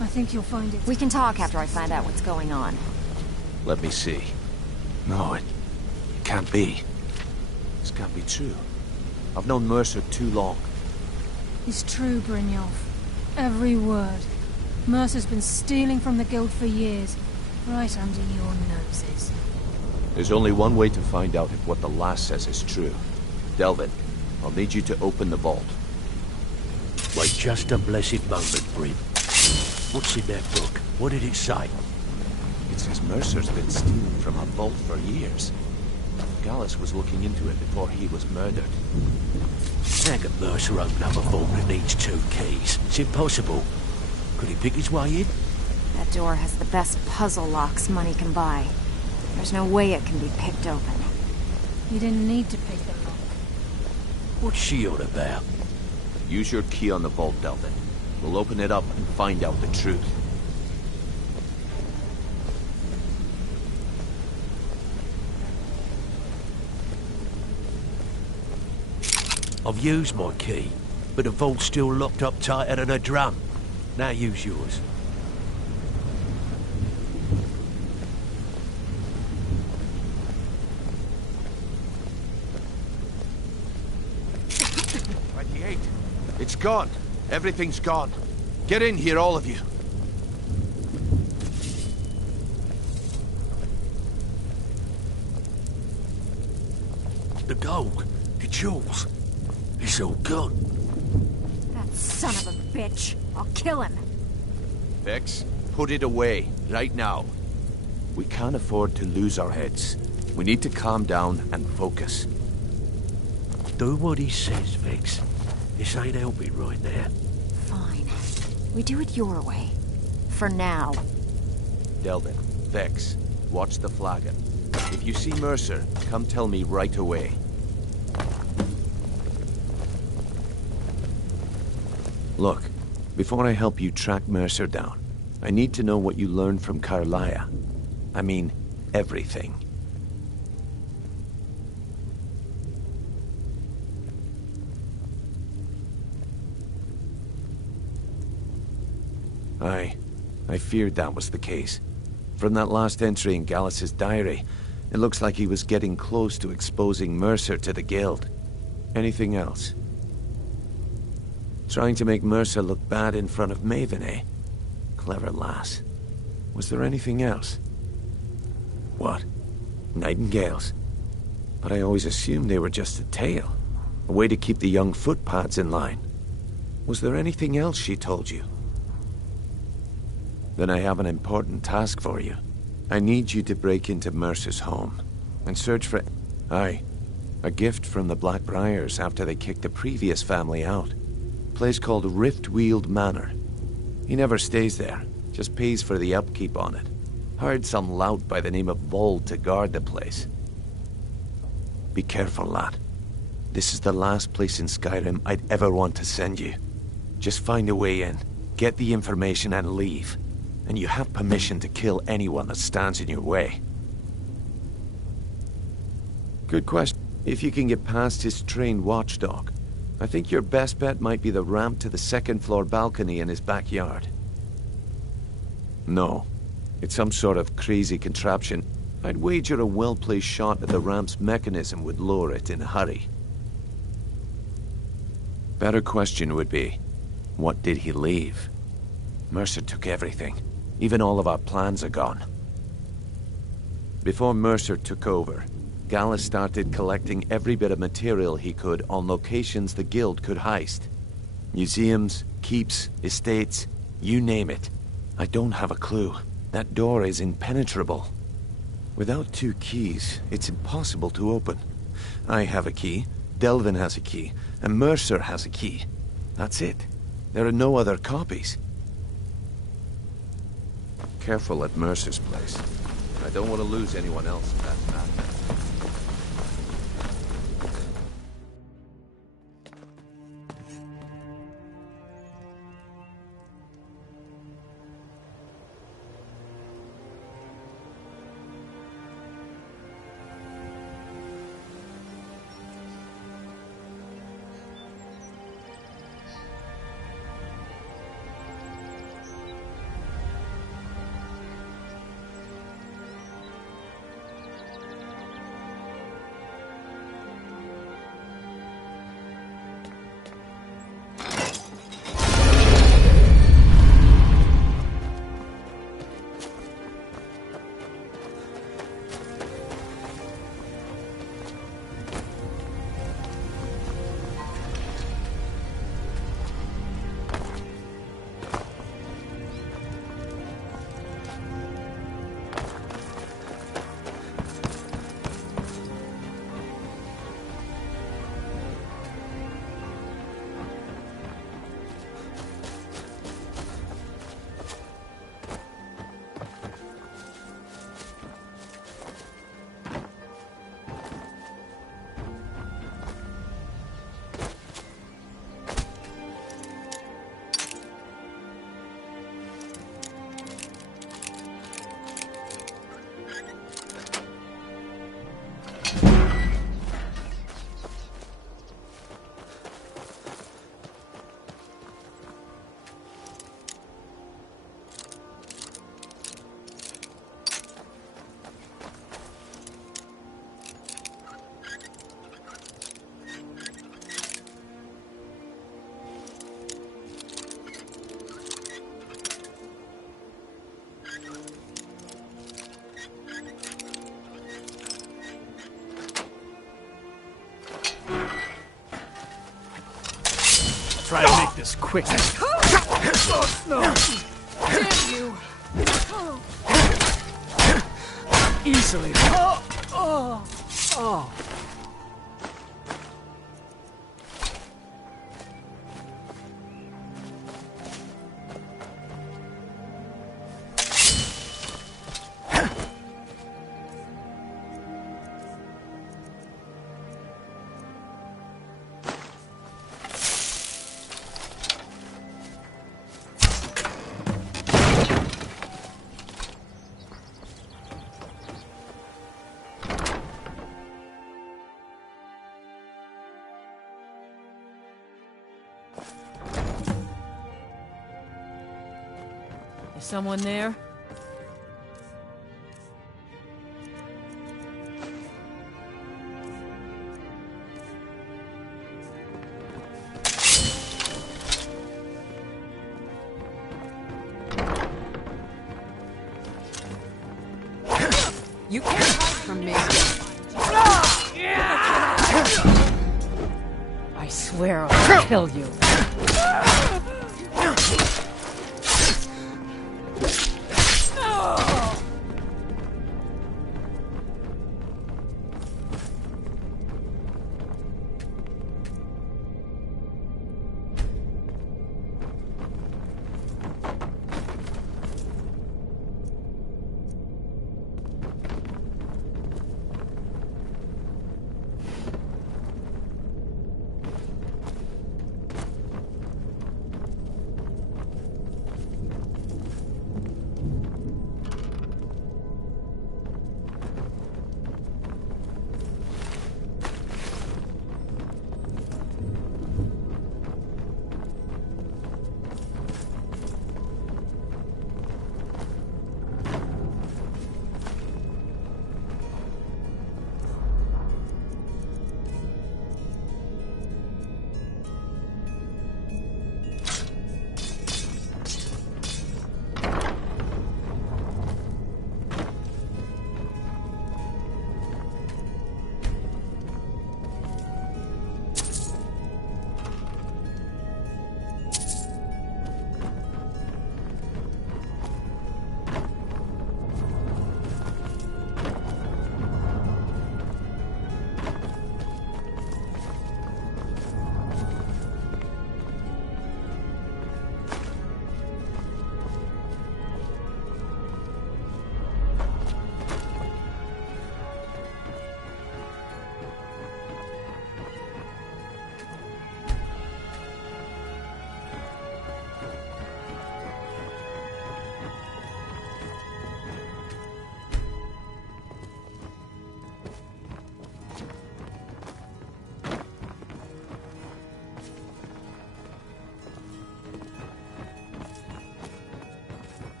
I think you'll find it. We can talk after I find out what's going on. Let me see. No, it can't be. This can't be true. I've known Mercer too long. It's true, Brynjolf. Every word. Mercer's been stealing from the Guild for years, right under your noses. There's only one way to find out if what the lass says is true. Delvin, I'll need you to open the vault. Wait just a blessed moment, Bryn. What's in that book? What did it say? It says Mercer's been stealing from a vault for years. Gallus was looking into it before he was murdered. How can Mercer open up a vault that needs 2 keys? It's impossible. Could he pick his way in? That door has the best puzzle locks money can buy. There's no way it can be picked open. You didn't need to pick the lock. What's she on about? Use your key on the vault, Delvin. We'll open it up and find out the truth. I've used my key, but the vault's still locked up tighter than a drum. Now use yours. It's gone. Everything's gone. Get in here, all of you. The gold, the jewels, it's all gone. That son of a bitch. I'll kill him. Vex, put it away, right now. We can't afford to lose our heads. We need to calm down and focus. Do what he says, Vex. This ain't helping right now. Fine. We do it your way. For now. Delvin, Vex, watch the flagon. If you see Mercer, come tell me right away. Look, before I help you track Mercer down, I need to know what you learned from Carlia. I mean, everything. I feared that was the case. From that last entry in Gallus's diary, it looks like he was getting close to exposing Mercer to the Guild. Anything else? Trying to make Mercer look bad in front of Maven, eh? Clever lass. Was there anything else? What? Nightingales? But I always assumed they were just a tale. A way to keep the young footpads in line. Was there anything else she told you? Then I have an important task for you. I need you to break into Mercer's home and search for... Aye. A gift from the Blackbriars after they kicked the previous family out. Place called Riftweald Manor. He never stays there, just pays for the upkeep on it. Hired some lout by the name of Vold to guard the place. Be careful, lad. This is the last place in Skyrim I'd ever want to send you. Just find a way in, get the information and leave. And you have permission to kill anyone that stands in your way. Good question. If you can get past his trained watchdog, I think your best bet might be the ramp to the second-floor balcony in his backyard. No. It's some sort of crazy contraption. I'd wager a well-placed shot at the ramp's mechanism would lower it in a hurry. Better question would be, what did he leave? Mercer took everything. Even all of our plans are gone. Before Mercer took over, Gallus started collecting every bit of material he could on locations the guild could heist. Museums, keeps, estates, you name it. I don't have a clue. That door is impenetrable. Without 2 keys, it's impossible to open. I have a key, Delvin has a key, and Mercer has a key. That's it. There are no other copies. Careful at Mercer's place. I don't want to lose anyone else in that matter. Try to make this quick. No. Damn you! Easily. Oh. Is someone there? You can't hide from me. swear I'll kill you.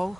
go.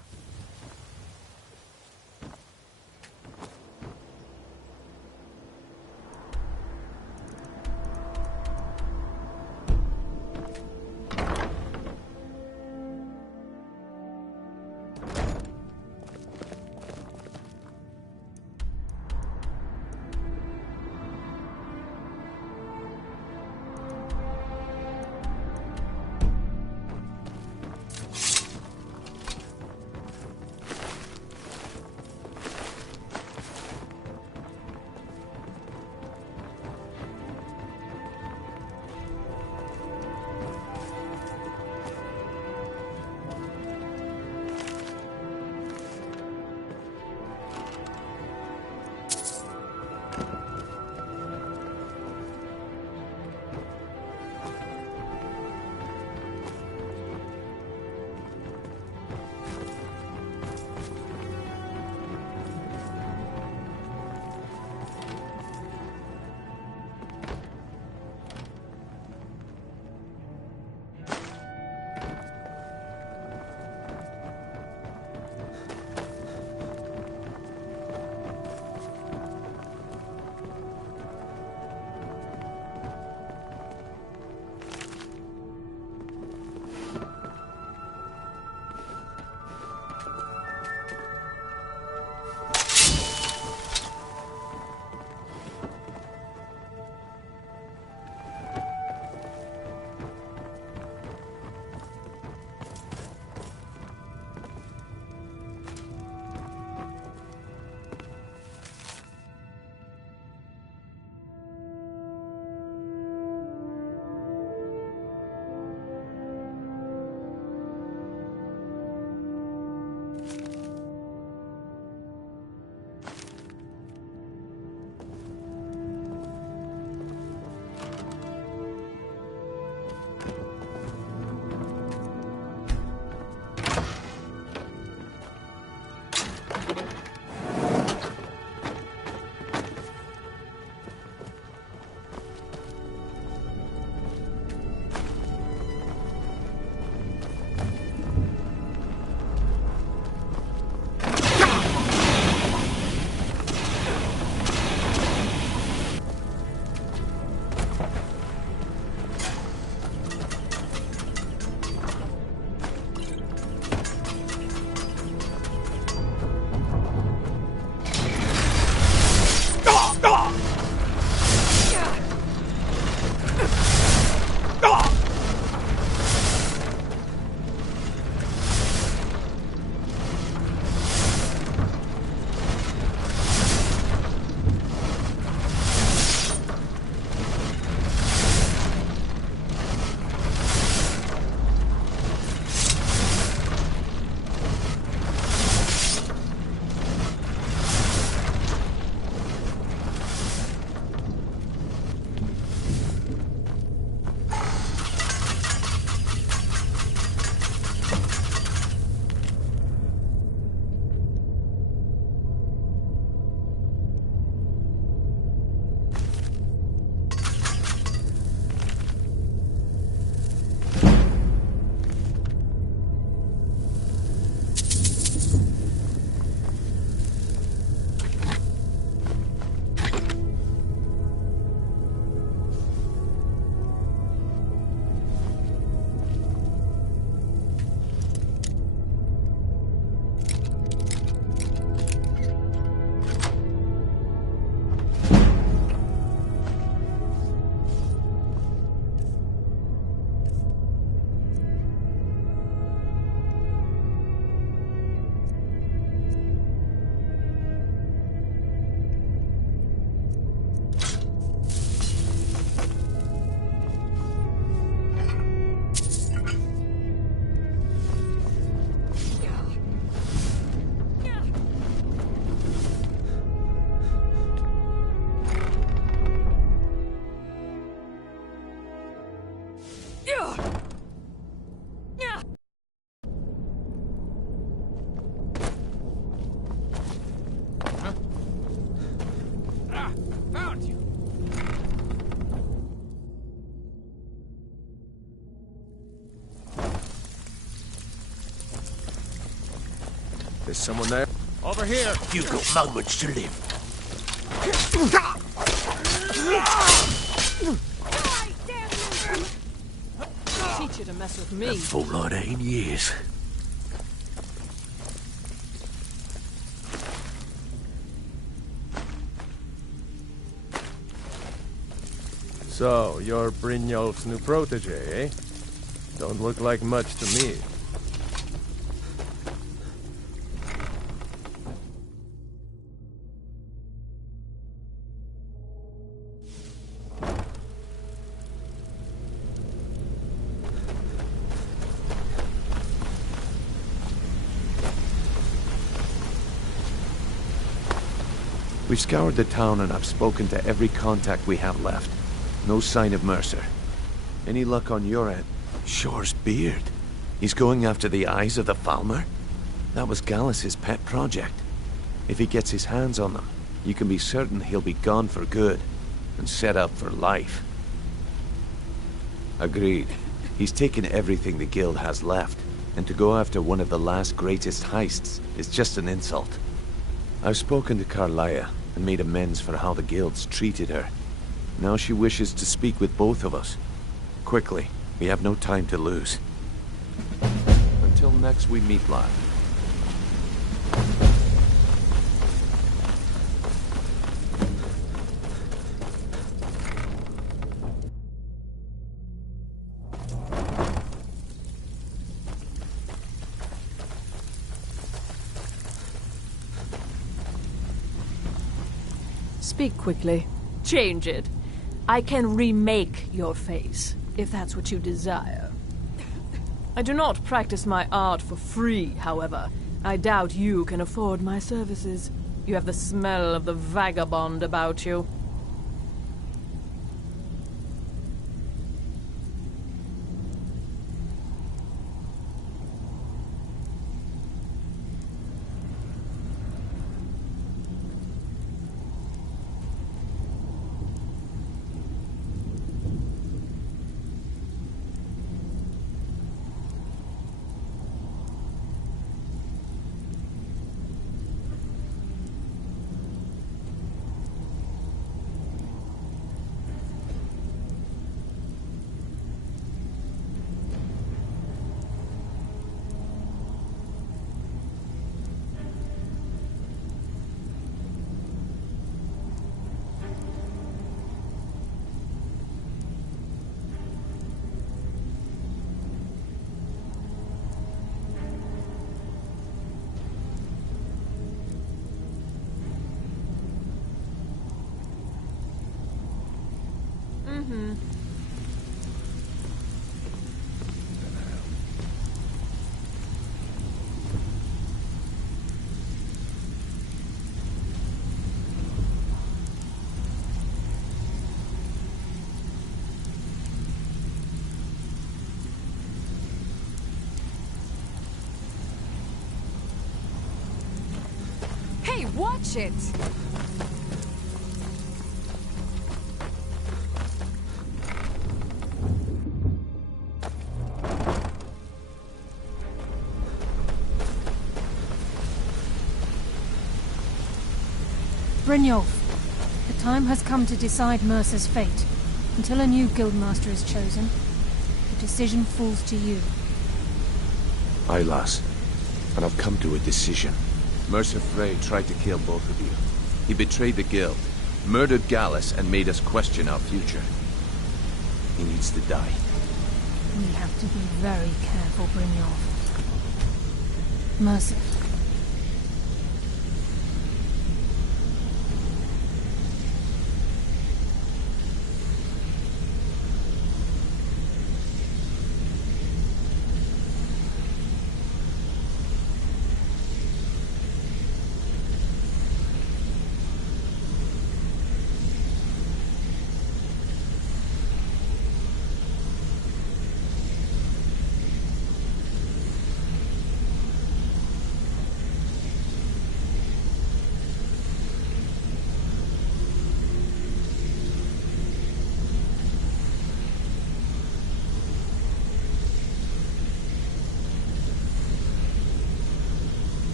There's someone there. Over here! You've got moments to live. Teach you to mess with me. Haven't fought like that in years. So, you're Brynjolf's new protege, eh? Don't look like much to me. We've scoured the town and I've spoken to every contact we have left. No sign of Mercer. Any luck on your end? Shore's beard. He's going after the eyes of the Falmer? That was Gallus's pet project. If he gets his hands on them, you can be certain he'll be gone for good and set up for life. Agreed. He's taken everything the guild has left, and to go after one of the last greatest heists is just an insult. I've spoken to Carlia and made amends for how the guilds treated her. Now she wishes to speak with both of us. Quickly, we have no time to lose. Until next we meet, lad. Speak quickly. Change it. I can remake your face, if that's what you desire. I do not practice my art for free, however. I doubt you can afford my services. You have the smell of the vagabond about you. Hey, watch it! Brynjolf, the time has come to decide Mercer's fate. Until a new guildmaster is chosen, the decision falls to you. Aye, lass. And I've come to a decision. Mercer Frey tried to kill both of you. He betrayed the guild, murdered Gallus, and made us question our future. He needs to die. We have to be very careful, Brynjolf. Mercer.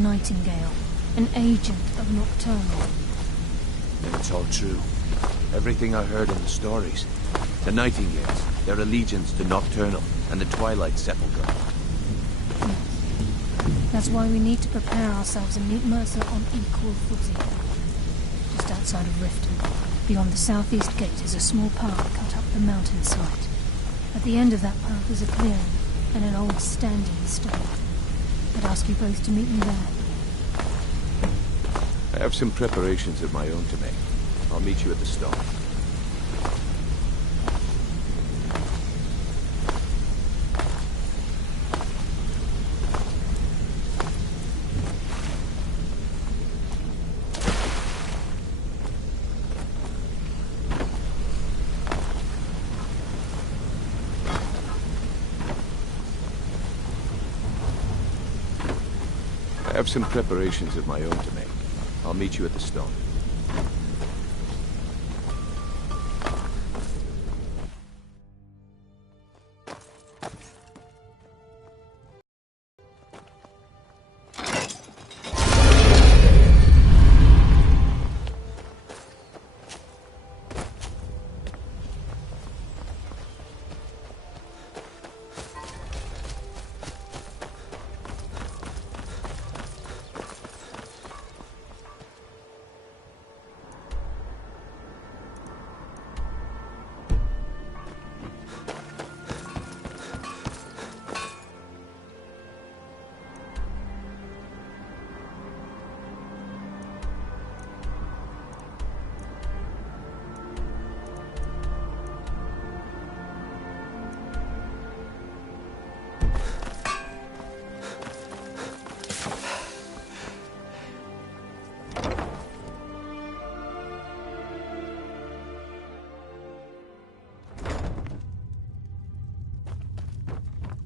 Nightingale, an agent of Nocturnal. Then it's all true. Everything I heard in the stories. The Nightingales, their allegiance to Nocturnal, and the Twilight Sepulchre. That's why we need to prepare ourselves and meet Mercer on equal footing. Just outside of Riften, beyond the southeast gate, is a small path cut up the mountainside. At the end of that path is a clearing and an old standing stone. I'd ask you both to meet me there. I have some preparations of my own to make. I'll meet you at the stone. I have some preparations of my own to make. I'll meet you at the stone.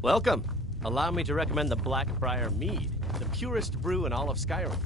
Welcome. Allow me to recommend the Blackbriar Mead, the purest brew in all of Skyrim.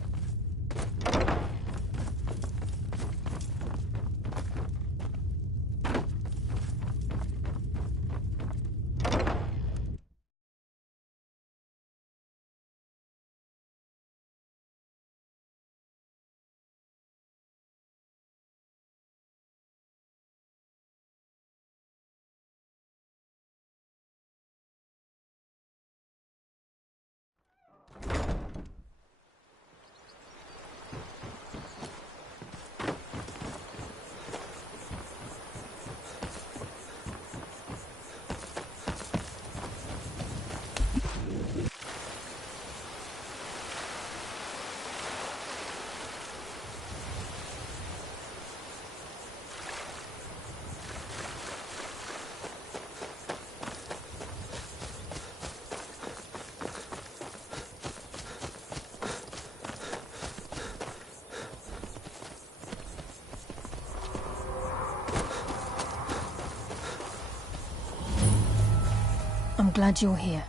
I'm glad you're here.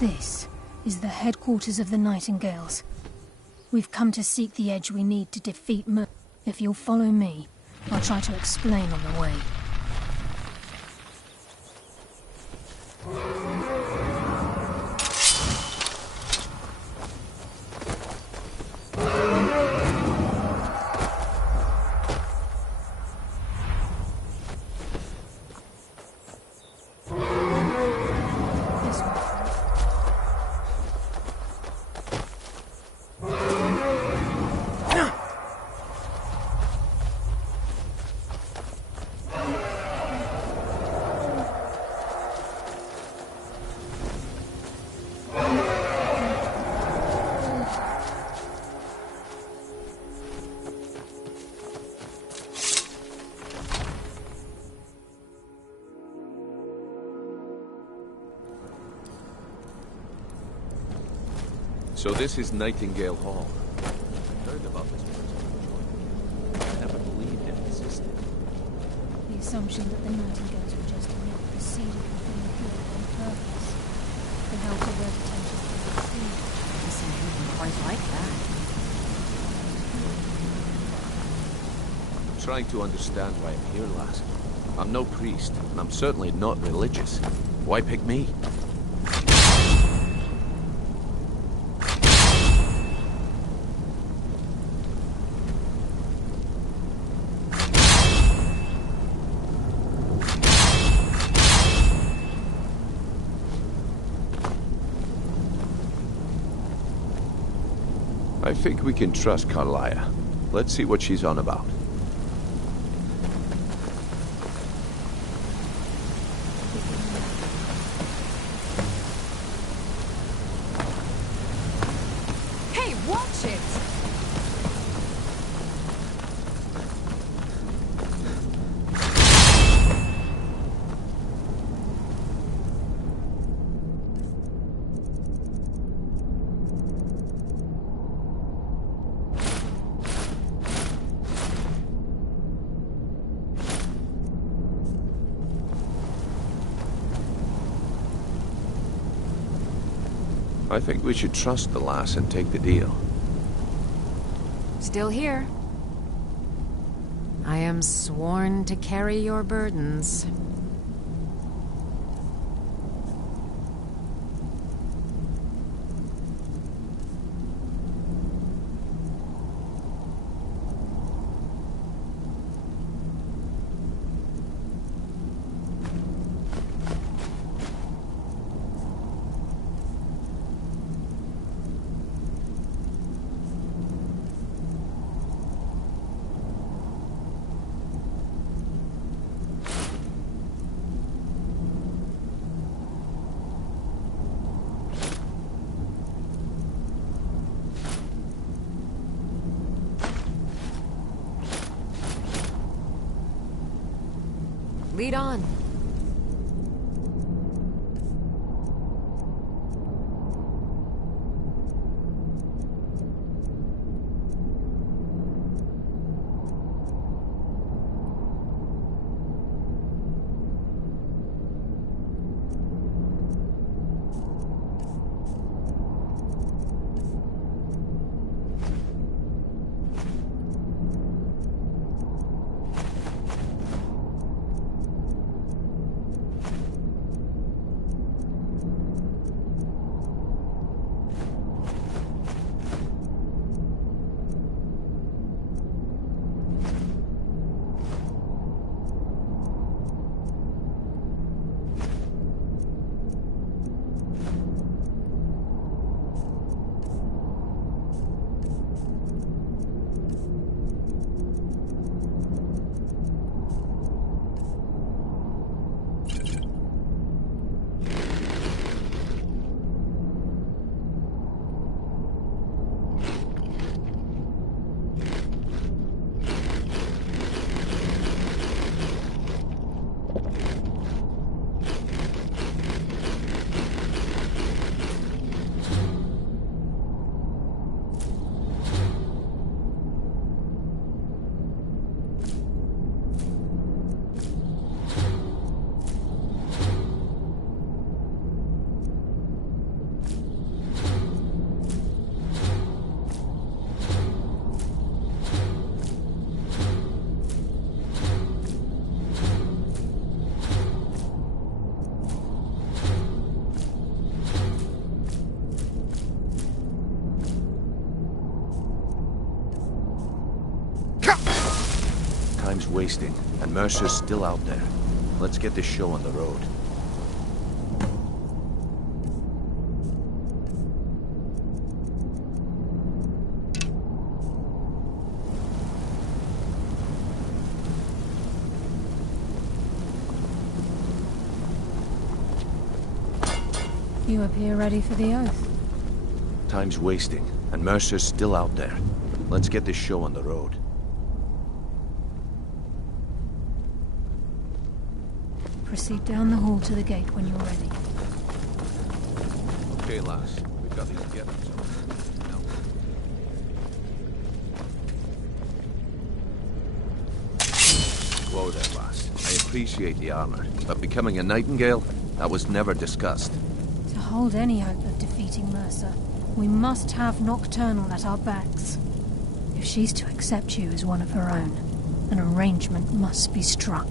This is the headquarters of the Nightingales. We've come to seek the edge we need to defeat Mer. If you'll follow me, I'll try to explain on the way. So this is Nightingale Hall. I heard about this place. I never believed it existed. The assumption that the Nightingales were just a myth preceded with being here on purpose. It helped divert attention from the food. Doesn't even quite like that. I'm trying to understand why I'm here, lass. I'm no priest, and I'm certainly not religious. Why pick me? I think we can trust Carlia. Let's see what she's on about. Hey, watch it! I think we should trust the lass and take the deal. Still here. I am sworn to carry your burdens. Lead on. Time's wasting, and Mercer's still out there. Let's get this show on the road. You appear ready for the oath. Time's wasting, and Mercer's still out there. Let's get this show on the road. Proceed down the hall to the gate when you're ready. Okay, lass. We've got these together. Whoa there, lass. I appreciate the armor, but becoming a nightingale, that was never discussed. To hold any hope of defeating Mercer, we must have Nocturnal at our backs. If she's to accept you as one of her own, an arrangement must be struck.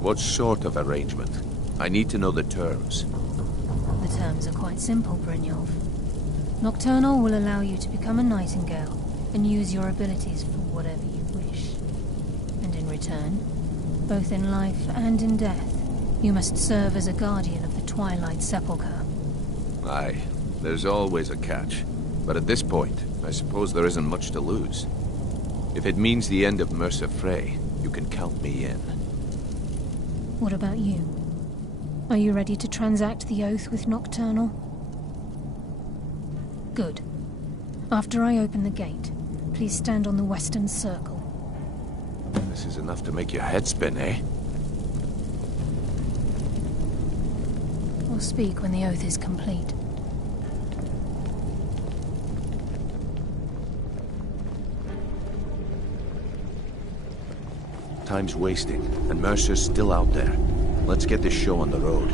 What sort of arrangement? I need to know the terms. The terms are quite simple, Brynjolf. Nocturnal will allow you to become a nightingale and use your abilities for whatever you wish. And in return, both in life and in death, you must serve as a guardian of the Twilight Sepulchre. Aye, there's always a catch. But at this point, I suppose there isn't much to lose. If it means the end of Mercer Frey, you can count me in. What about you? Are you ready to transact the oath with Nocturnal? Good. After I open the gate, please stand on the western circle. This is enough to make your head spin, eh? We'll speak when the oath is complete. Time's wasting, and Mercer's still out there. Let's get this show on the road.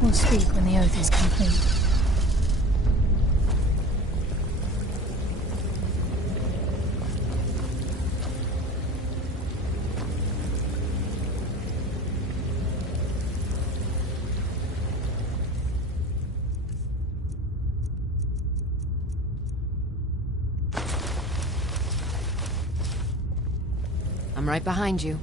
We'll speak when the oath is complete. I'm right behind you.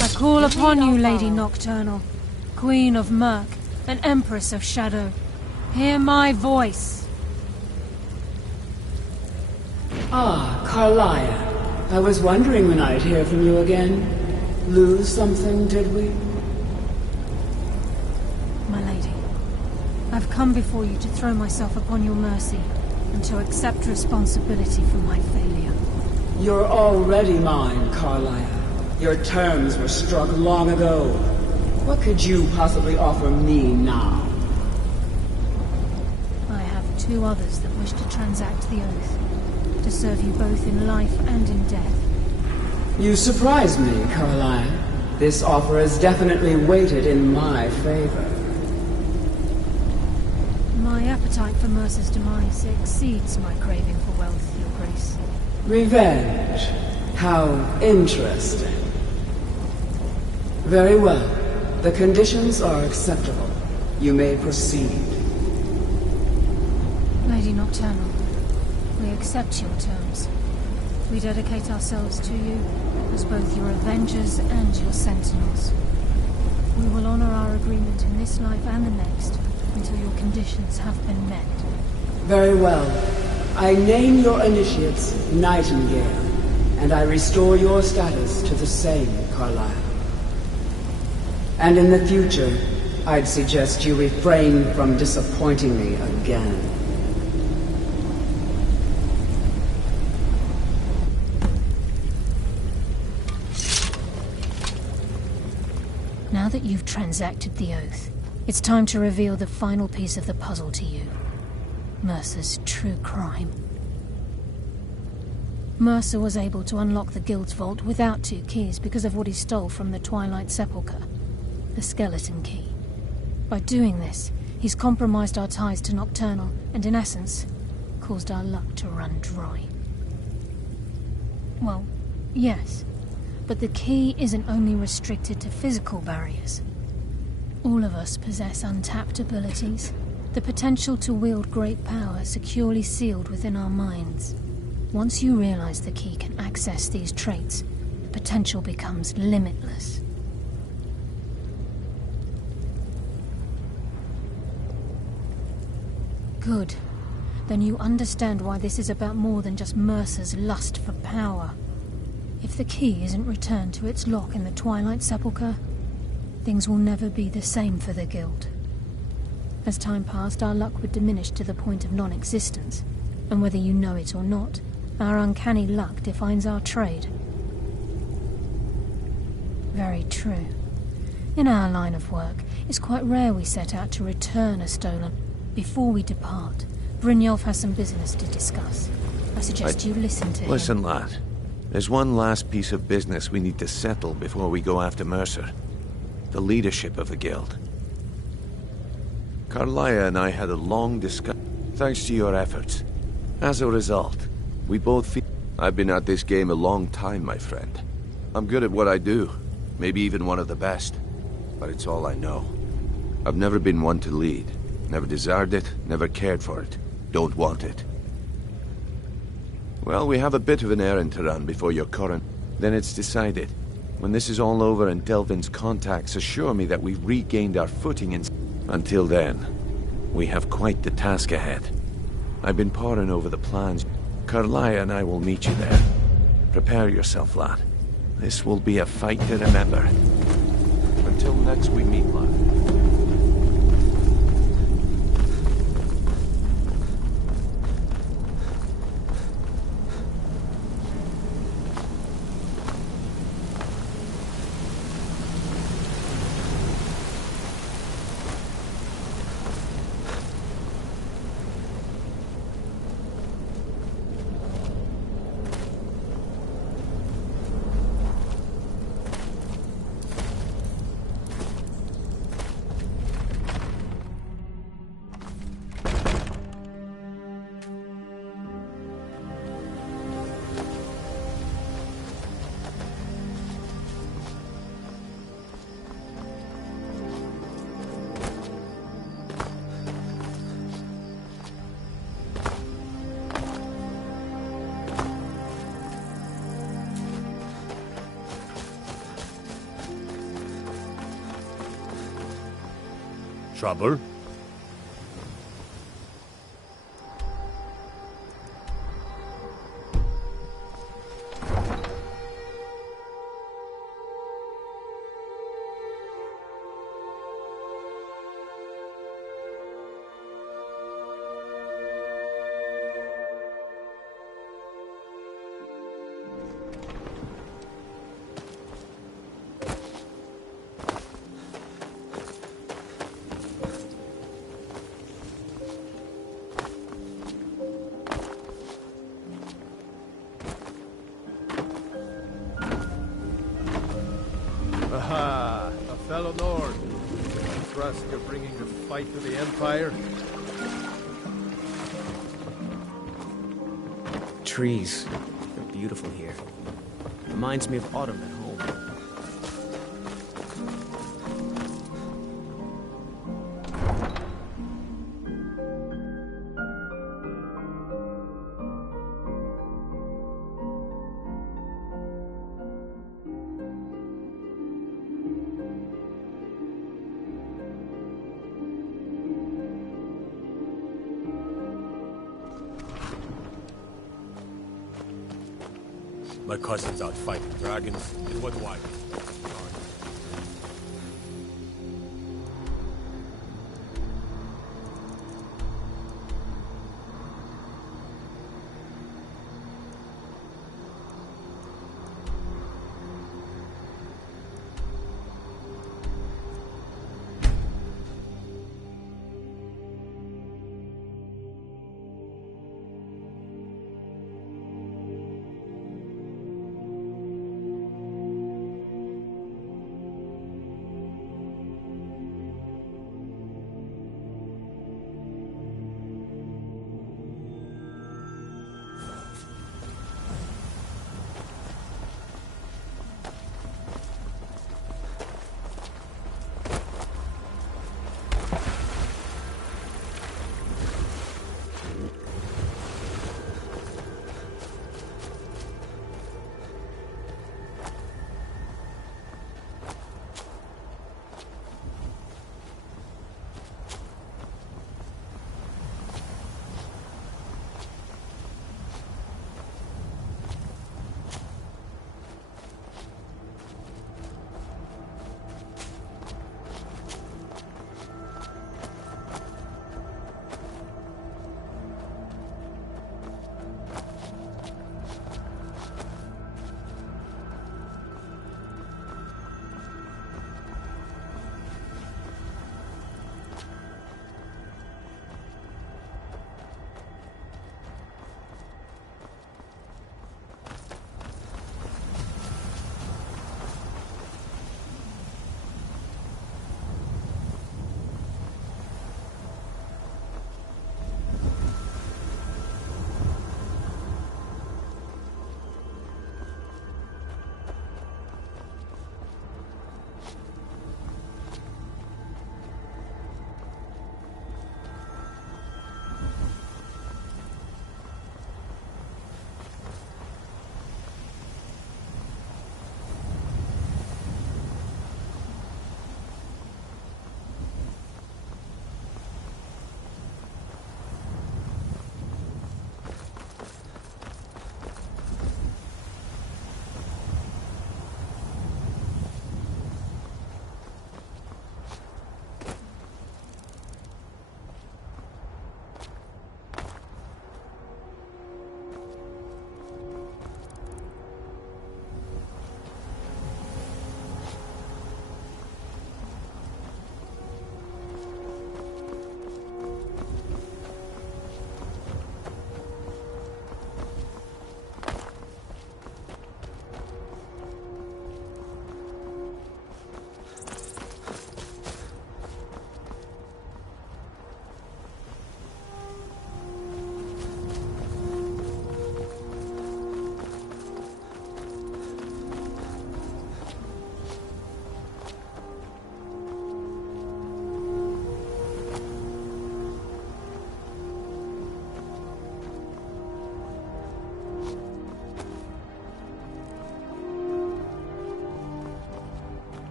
I call upon you, Lady Nocturnal, Queen of Murk, and Empress of Shadow. Hear my voice. Ah, Carlia. I was wondering when I'd hear from you again. Lose something, did we? My lady, I've come before you to throw myself upon your mercy and to accept responsibility for my failure. You're already mine, Carlia. Your terms were struck long ago. What could you possibly offer me now? I have two others that wish to transact the oath, to serve you both in life and in death. You surprise me, Carlia. This offer is definitely weighted in my favor. My appetite for Mercer's demise exceeds my craving for wealth, Your Grace. Revenge. How interesting. Very well. The conditions are acceptable. You may proceed. Lady Nocturnal, we accept your terms. We dedicate ourselves to you as both your Avengers and your Sentinels. We will honor our agreement in this life and the next until your conditions have been met. Very well. I name your initiates Nightingale, and I restore your status to the same, Carlisle. And in the future, I'd suggest you refrain from disappointing me again. Now that you've transacted the oath, it's time to reveal the final piece of the puzzle to you. Mercer's true crime. Mercer was able to unlock the Guild's vault without 2 keys because of what he stole from the Twilight Sepulchre. The skeleton key. By doing this, he's compromised our ties to Nocturnal, and in essence, caused our luck to run dry. Well, yes, but the key isn't only restricted to physical barriers. All of us possess untapped abilities, the potential to wield great power securely sealed within our minds. Once you realize the key can access these traits, the potential becomes limitless. Good. Then you understand why this is about more than just Mercer's lust for power. If the key isn't returned to its lock in the Twilight Sepulchre, things will never be the same for the Guild. As time passed, our luck would diminish to the point of non-existence, and whether you know it or not, our uncanny luck defines our trade. Very true. In our line of work, it's quite rare we set out to return a stolen. Before we depart, Brynjolf has some business to discuss. I suggest you listen to him. Listen, lad. There's one last piece of business we need to settle before we go after Mercer. The leadership of the Guild. Carlia and I had a long discussion, thanks to your efforts. As a result, we both feel... I've been at this game a long time, my friend. I'm good at what I do. Maybe even one of the best. but it's all I know. I've never been one to lead. Never desired it, never cared for it. Don't want it. Well, we have a bit of an errand to run before your current. Then it's decided. When this is all over and Delvin's contacts assure me that we've regained our footing and... Until then, we have quite the task ahead. I've been poring over the plans. Carlia and I will meet you there. Prepare yourself, lad. This will be a fight to remember. Until next we meet, lad. Trouble? Aha! A fellow Nord. Trust you're bringing the fight to the Empire? Trees. They're beautiful here. Reminds me of autumn at home. My cousin's out fighting dragons. In what way?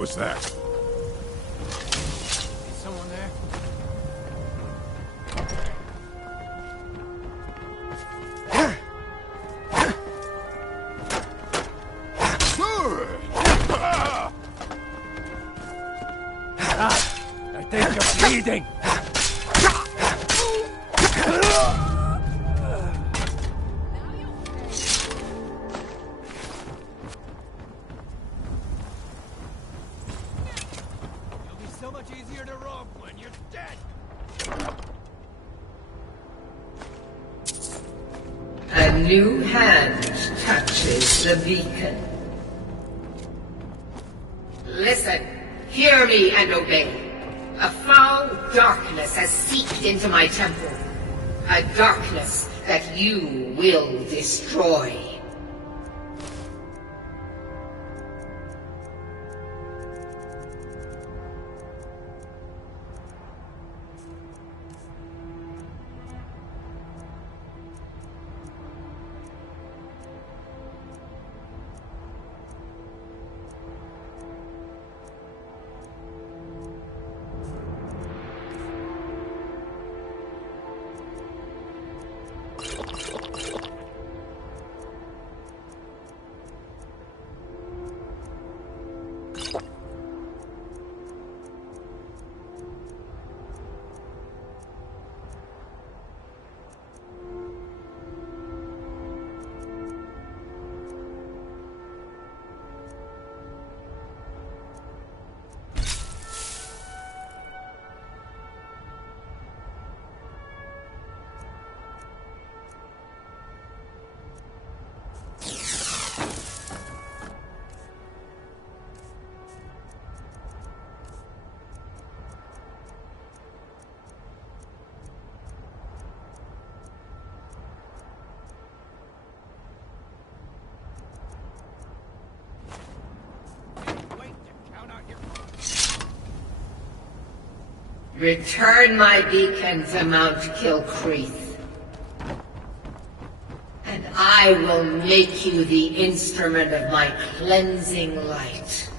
was that? Is someone there? I think you're bleeding! So much easier to rob when you're dead! A new hand touches the beacon. Listen, hear me and obey. A foul darkness has seeped into my temple. A darkness that you will destroy. Return my beacon to Mount Kilcreath, and I will make you the instrument of my cleansing light.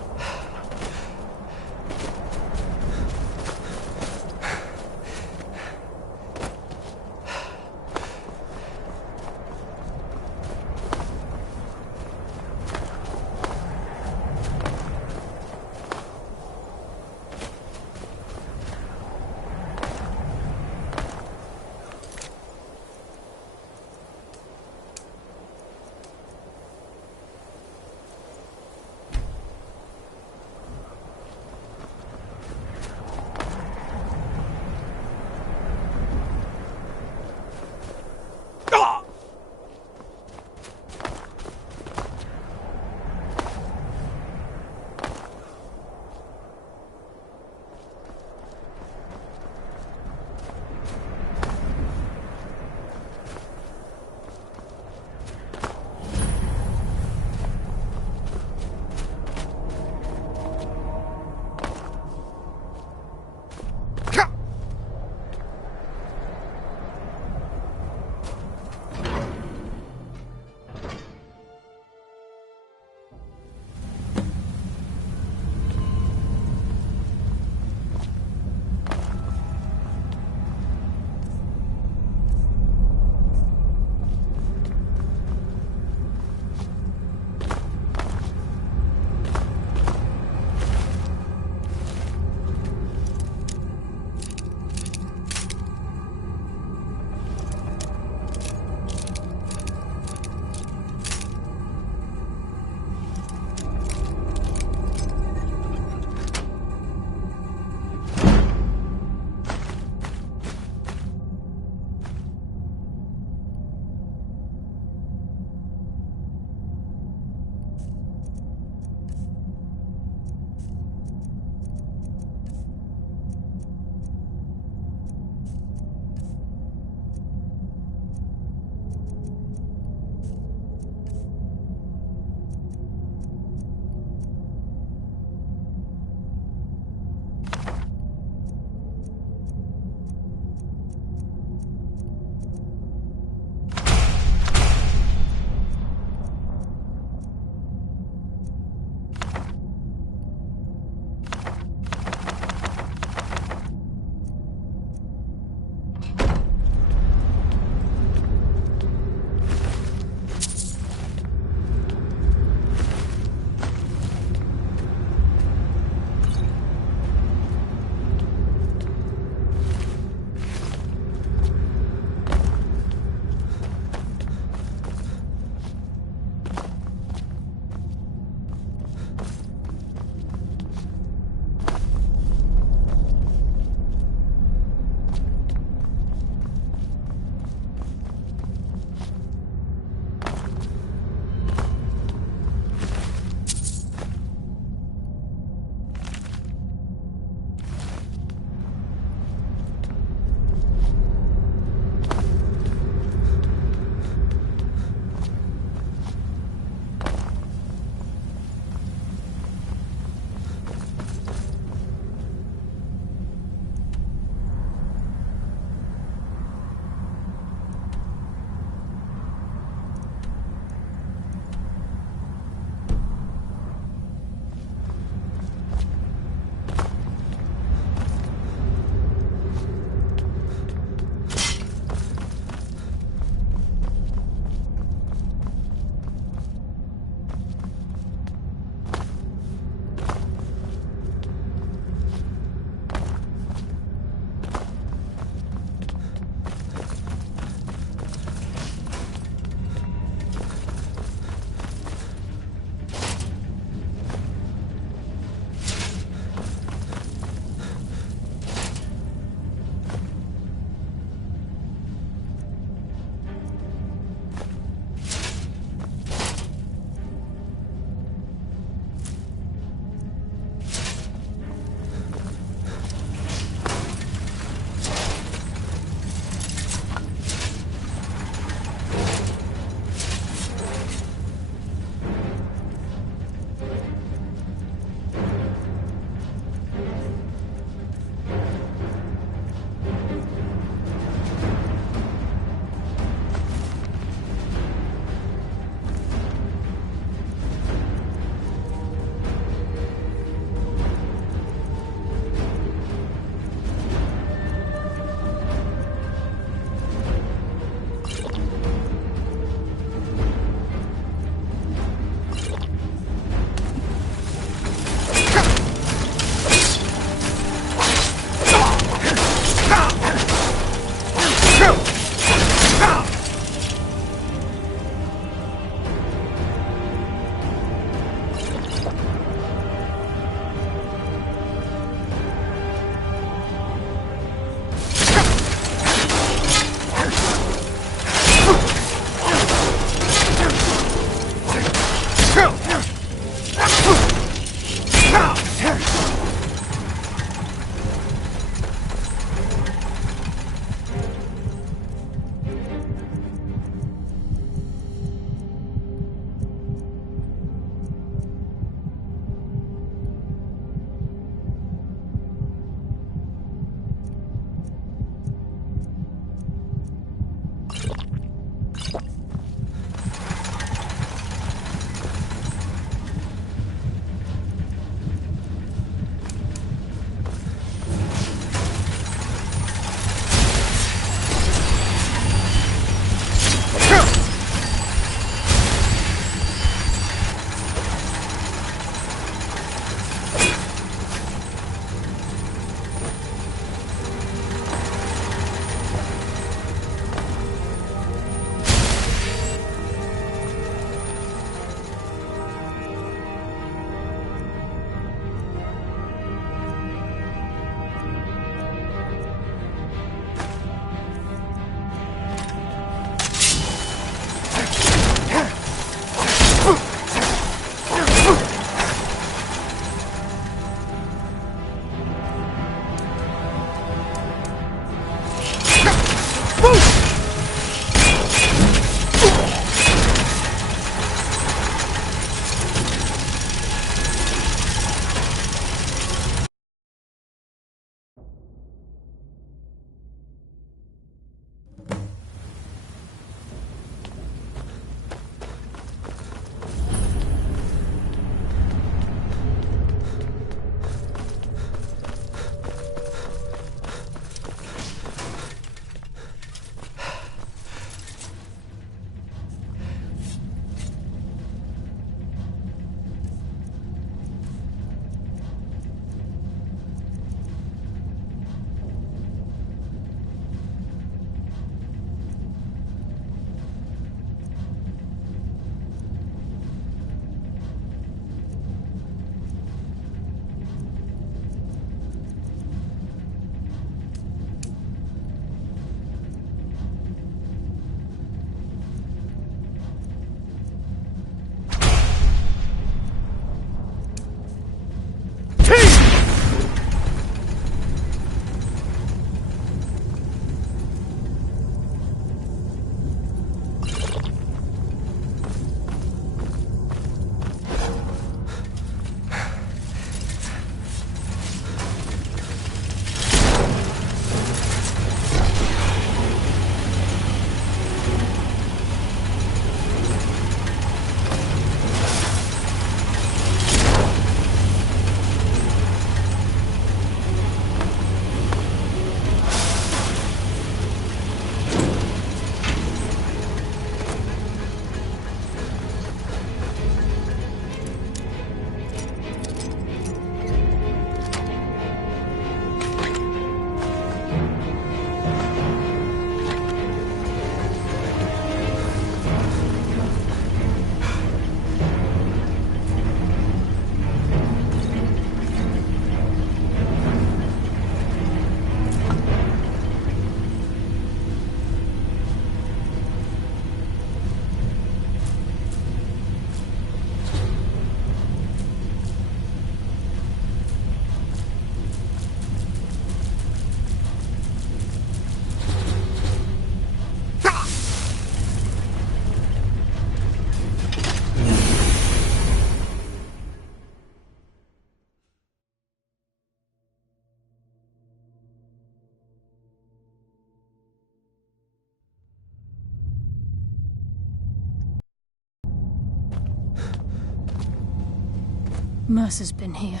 Mercer's been here.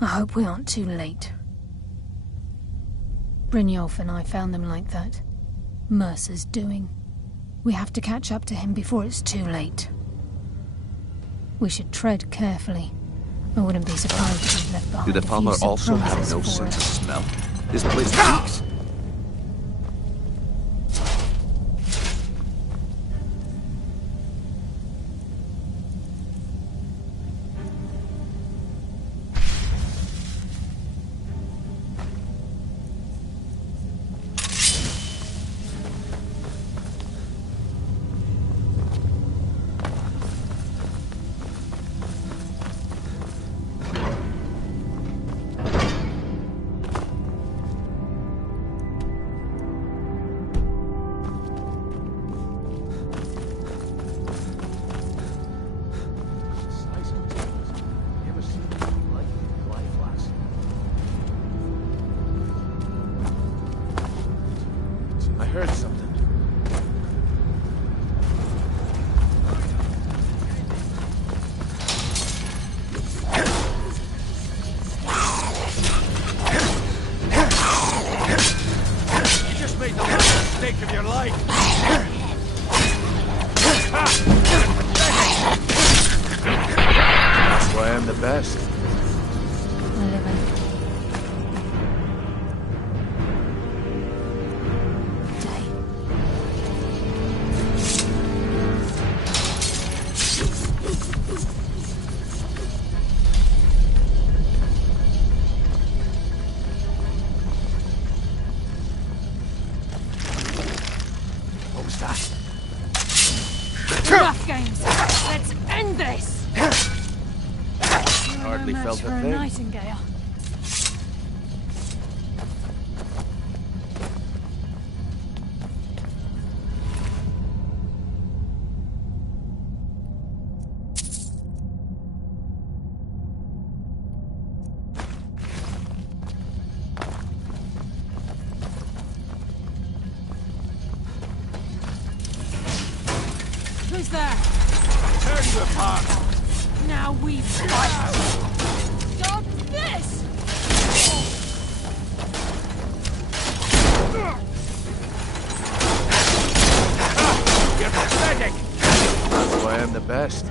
I hope we aren't too late. Brynjolf and I found them like that. Mercer's doing. We have to catch up to him before it's too late. We should tread carefully. I wouldn't be surprised if we've left behind Do the a few farmer also have surprises no for sense of us. smell? This place stinks. I heard something. You just made the worst mistake of your life. That's why I'm the best. What was that? Enough games. Let's end this. Hardly No match felt for a a thing. nightingale. Who's there? Tear you apart. Now we fight. Stop this! You're pathetic. That's why I'm the best.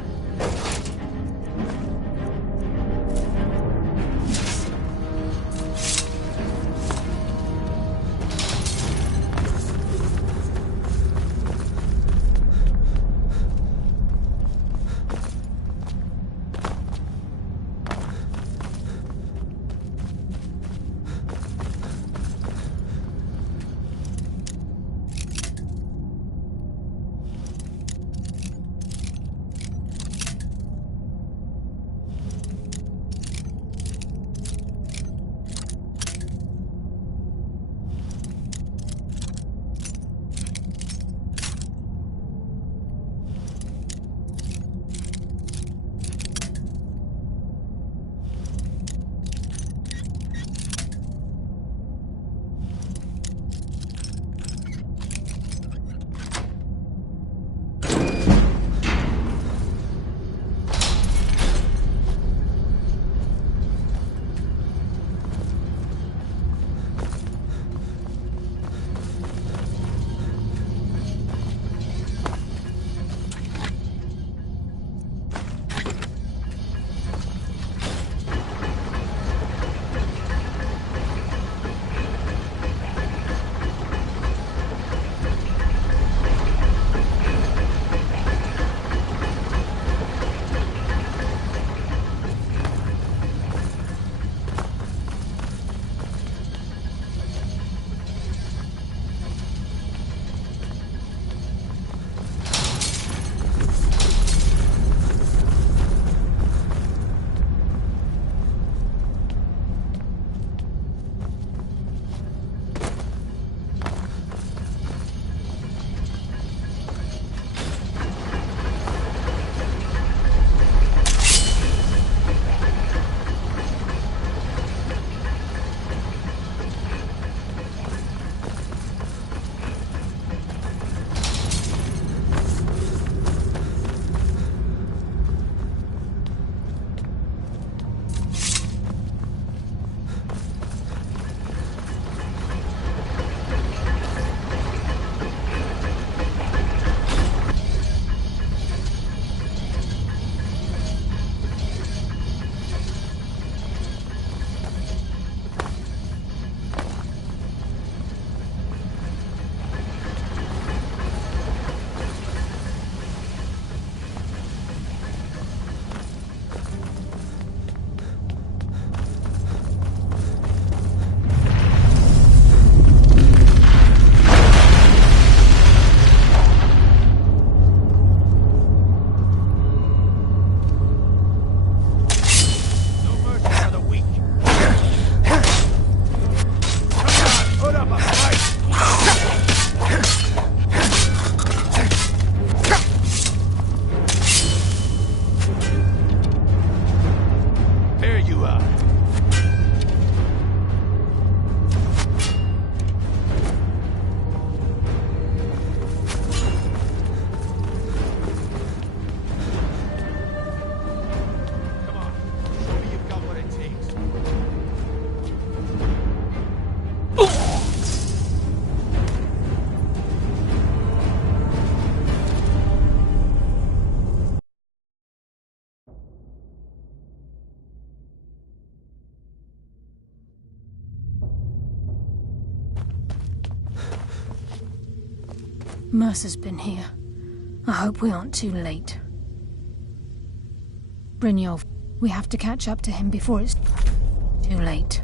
Mercer's been here. I hope we aren't too late. Brynjolf, we have to catch up to him before it's too late.